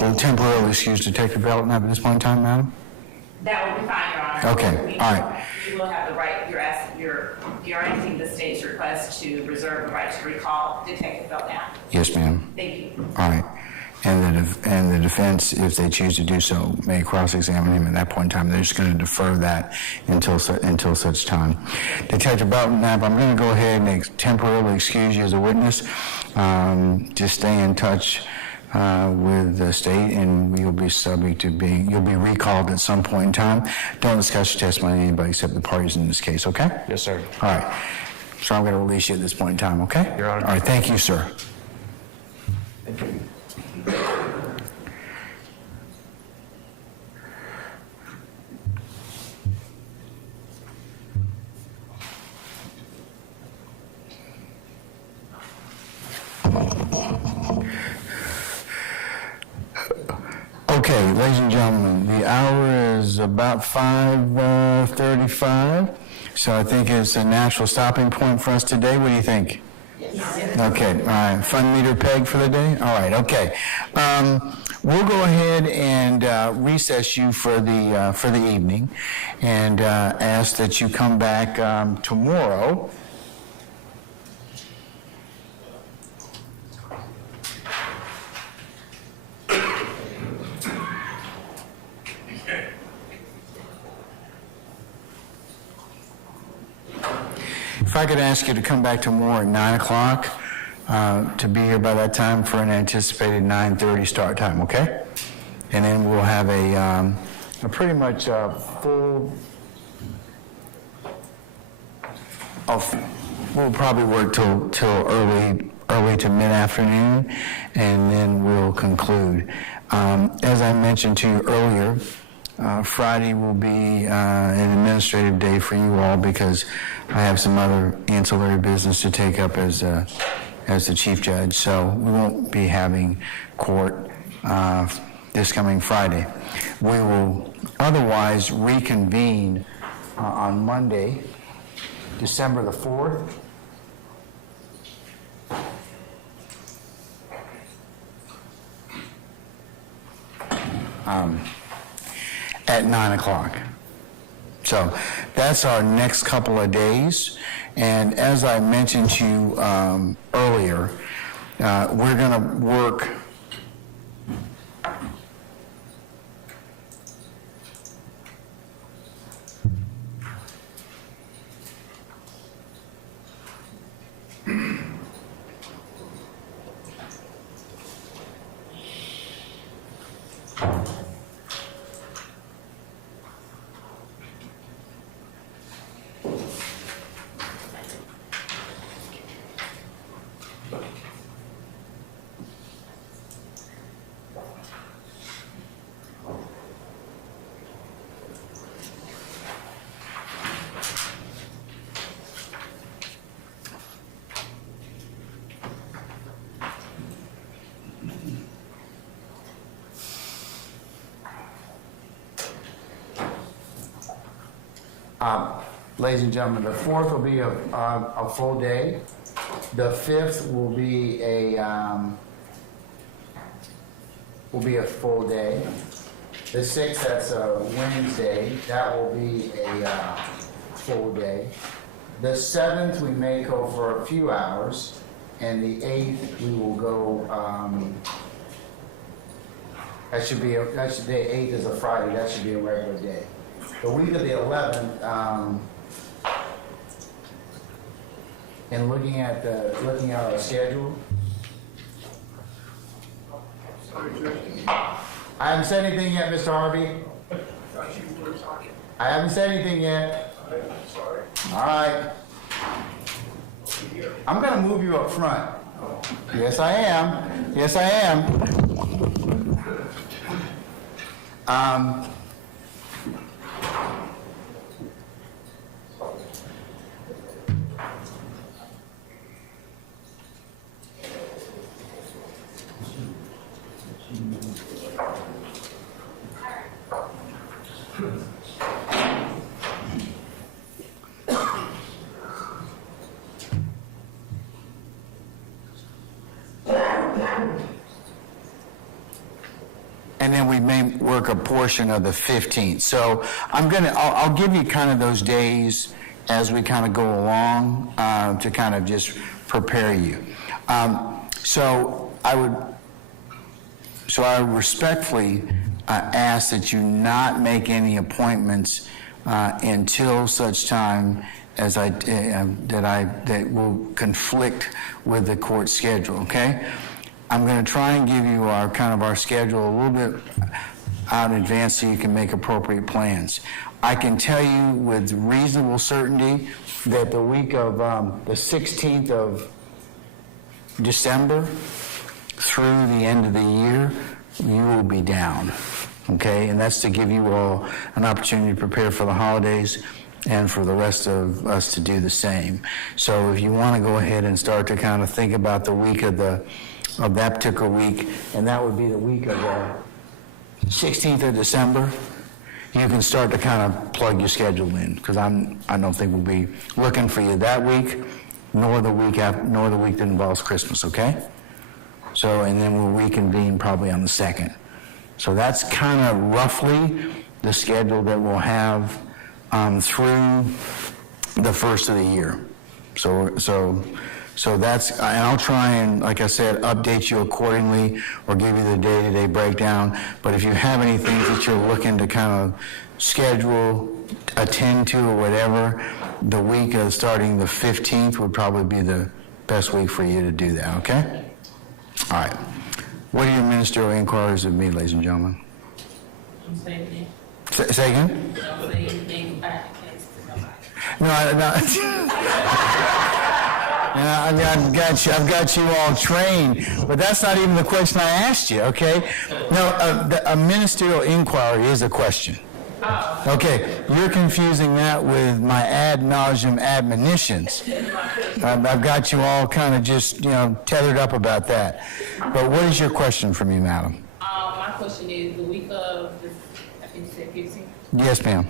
we'll temporarily excuse Detective Belknap at this point in time, madam? That will be fine, Your Honor. Okay, all right. You will have the right, you're granting the state's request to reserve the right to recall Detective Belknap. Yes, ma'am. Thank you. All right. And the defense, if they choose to do so, may cross-examine him at that point in time. They're just going to defer that until such time. Detective Belknap, I'm going to go ahead and temporarily excuse you as a witness. Just stay in touch with the state, and you'll be subject to you'll be recalled at some point in time. Don't discuss your testimony with anybody except the parties in this case, okay? Yes, sir. All right. So I'm going to release you at this point in time, okay? Your Honor. All right, thank you, sir. Thank you. Okay, ladies and gentlemen, the hour is about 5:35, so I think it's a natural stopping point for us today. What do you think? Okay, all right, fun meter peg for the day? All right, okay. We'll go ahead and recess you for the evening and ask that you come back tomorrow. If I could ask you to come back tomorrow at 9 o'clock, to be here by that time for an anticipated 9:30 start time, okay? And then we'll have a pretty much full, we'll probably work till early to mid-afternoon, and then we'll conclude. As I mentioned to you earlier, Friday will be an administrative day for you all because I have some other ancillary business to take up as the chief judge, so we won't be having court this coming Friday. We will otherwise reconvene on Monday, December the 4th. At 9 o'clock. So that's our next couple of days. And as I mentioned to you earlier, we're going to work ladies and gentlemen, the 4th will be a full day. The 5th will be a full day. The 6th, that's a Wednesday, that will be a full day. The 7th, we may go for a few hours, and the 8th, we will go, the 8th is a Friday, that should be a regular day. The week of the 11th, and looking at our schedule, Sorry, Judge. I haven't said anything yet, Mr. Harvey. I thought you were talking. I haven't said anything yet. I'm sorry. All right. I'm gonna move you up front. Yes, I am. Yes, I am. And then we may work a portion of the 15th. So I'll give you kind of those days as we kind of go along to kind of just prepare you. So I respectfully ask that you not make any appointments until such time as that will conflict with the court schedule, okay? I'm going to try and give you our schedule a little bit out in advance so you can make appropriate plans. I can tell you with reasonable certainty that the week of the 16th of December through the end of the year, you will be down, okay? And that's to give you all an opportunity to prepare for the holidays and for the rest of us to do the same. So if you want to go ahead and start to kind of think about the week of that particular week, and that would be the week of the 16th of December, you can start to kind of plug your schedule in, because I don't think we'll be looking for you that week, nor the week that involves Christmas, okay? So, and then we'll reconvene probably on the 2nd. So that's kind of roughly the schedule that we'll have through the first of the year. So that's, and I'll try and, like I said, update you accordingly or give you the day-to-day breakdown. But if you have any things that you're looking to kind of schedule, attend to, or whatever, the week of starting the 15th would probably be the best week for you to do that, okay? All right. What are your ministerial inquiries of me, ladies and gentlemen? Say again? I've got you all trained, but that's not even the question I asked you, okay? No, a ministerial inquiry is a question. Okay, you're confusing that with my ad nauseum admonitions. I've got you all kind of just, tethered up about that. But what is your question for me, madam? My question is, the week of, I think you said 15th? Yes, ma'am.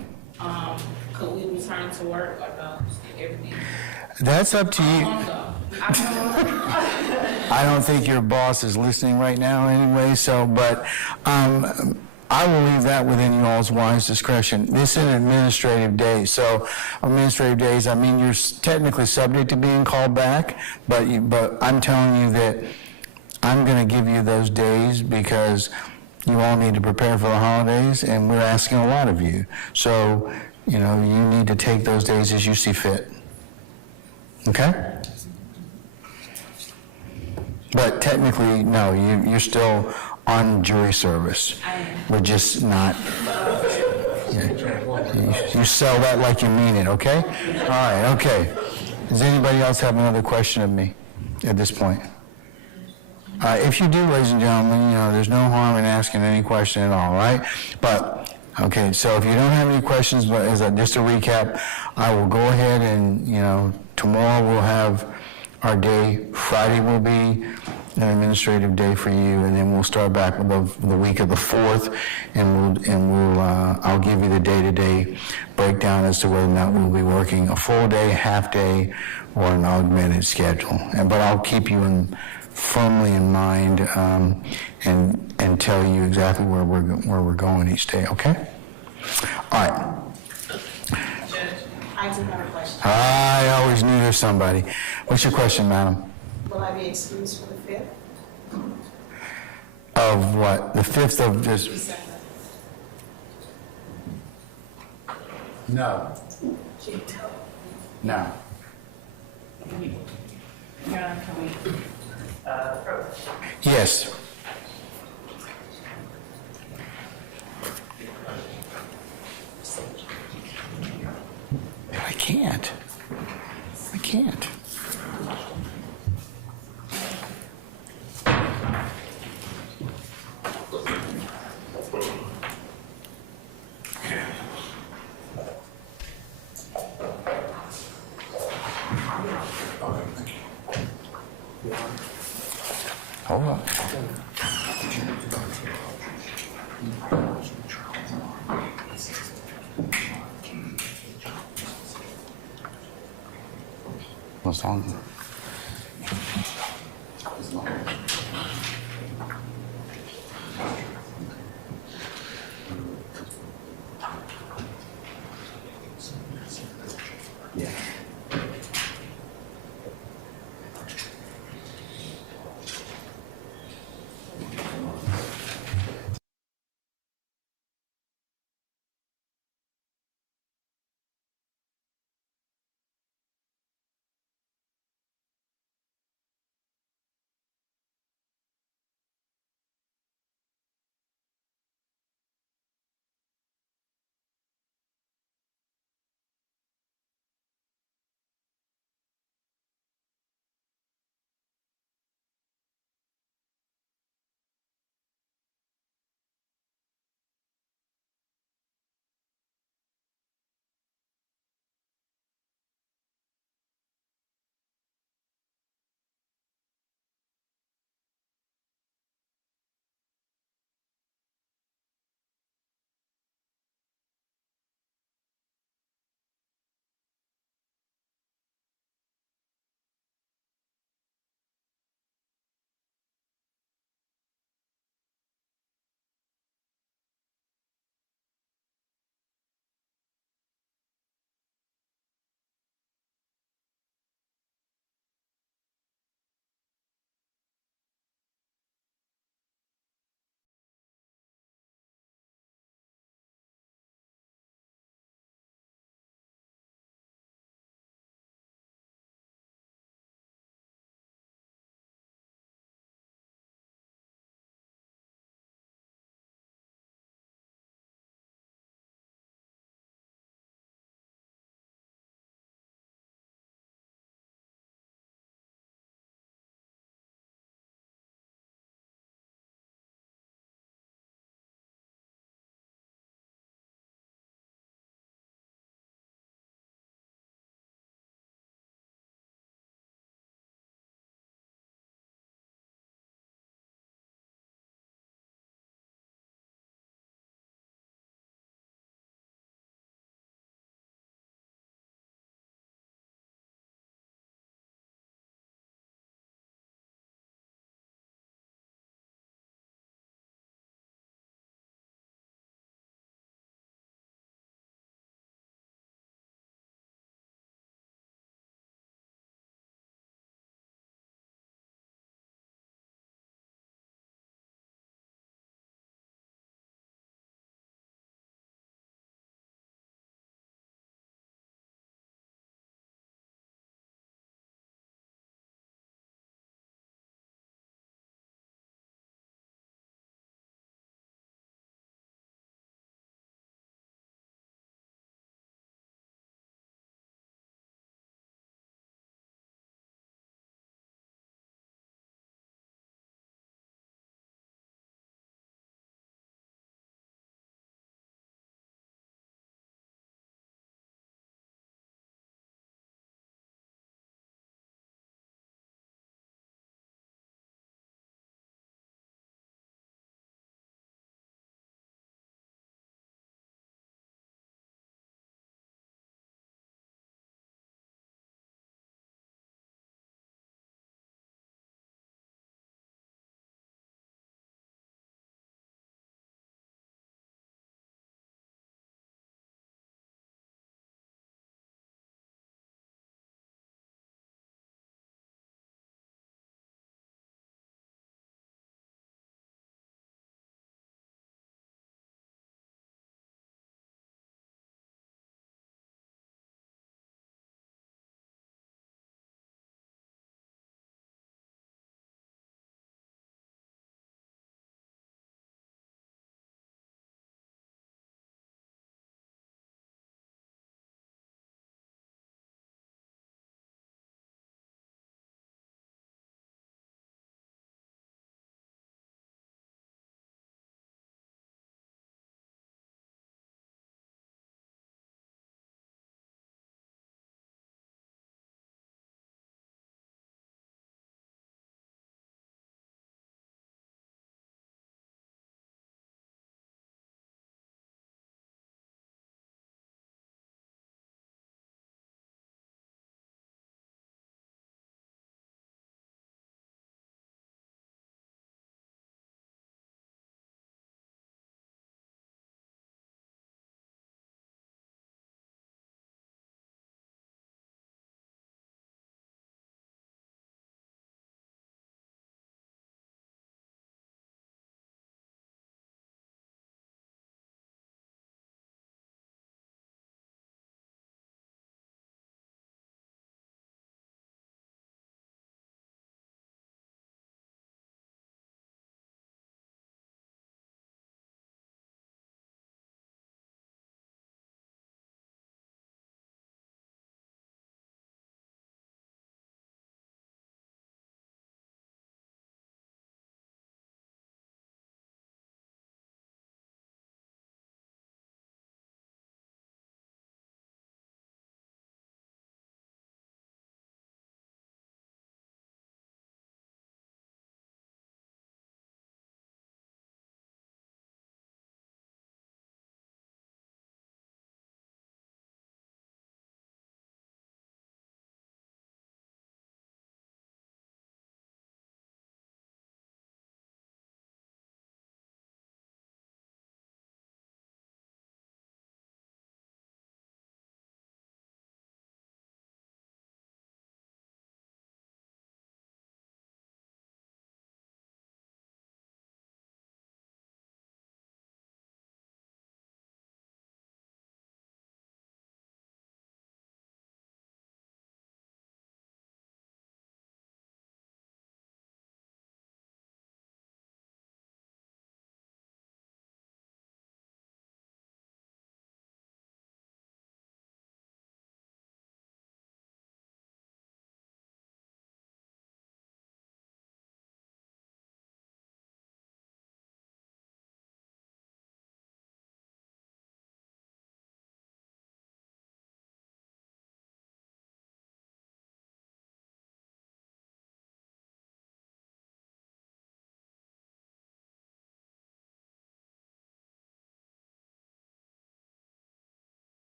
Could we return to work or everything? That's up to you. I don't think your boss is listening right now anyway, but I will leave that within you all's wise discretion. This is an administrative day, so administrative days, I mean, you're technically subject to being called back, but I'm telling you that I'm going to give you those days because you all need to prepare for the holidays, and we're asking a lot of you. So, you need to take those days as you see fit. Okay? But technically, no, you're still on jury service. We're just not. You sell that like you mean it, okay? All right, okay. Does anybody else have another question of me at this point? If you do, ladies and gentlemen, there's no harm in asking any question at all, right? But, okay, so if you don't have any questions, but just a recap, I will go ahead and, tomorrow we'll have our day. Friday will be an administrative day for you, and then we'll start back with the week of the 4th, I'll give you the day-to-day breakdown as to whether or not we'll be working a full day, half day, or an augmented schedule. But I'll keep you firmly in mind and tell you exactly where we're going each day. Okay? All right. I do have a question. I always knew there's somebody. What's your question, madam? Will I be excused for the 5th? Of what? The 5th of this? December. No. No. John, can we, approach? Yes. I can't. I can't. Hold on. What's on?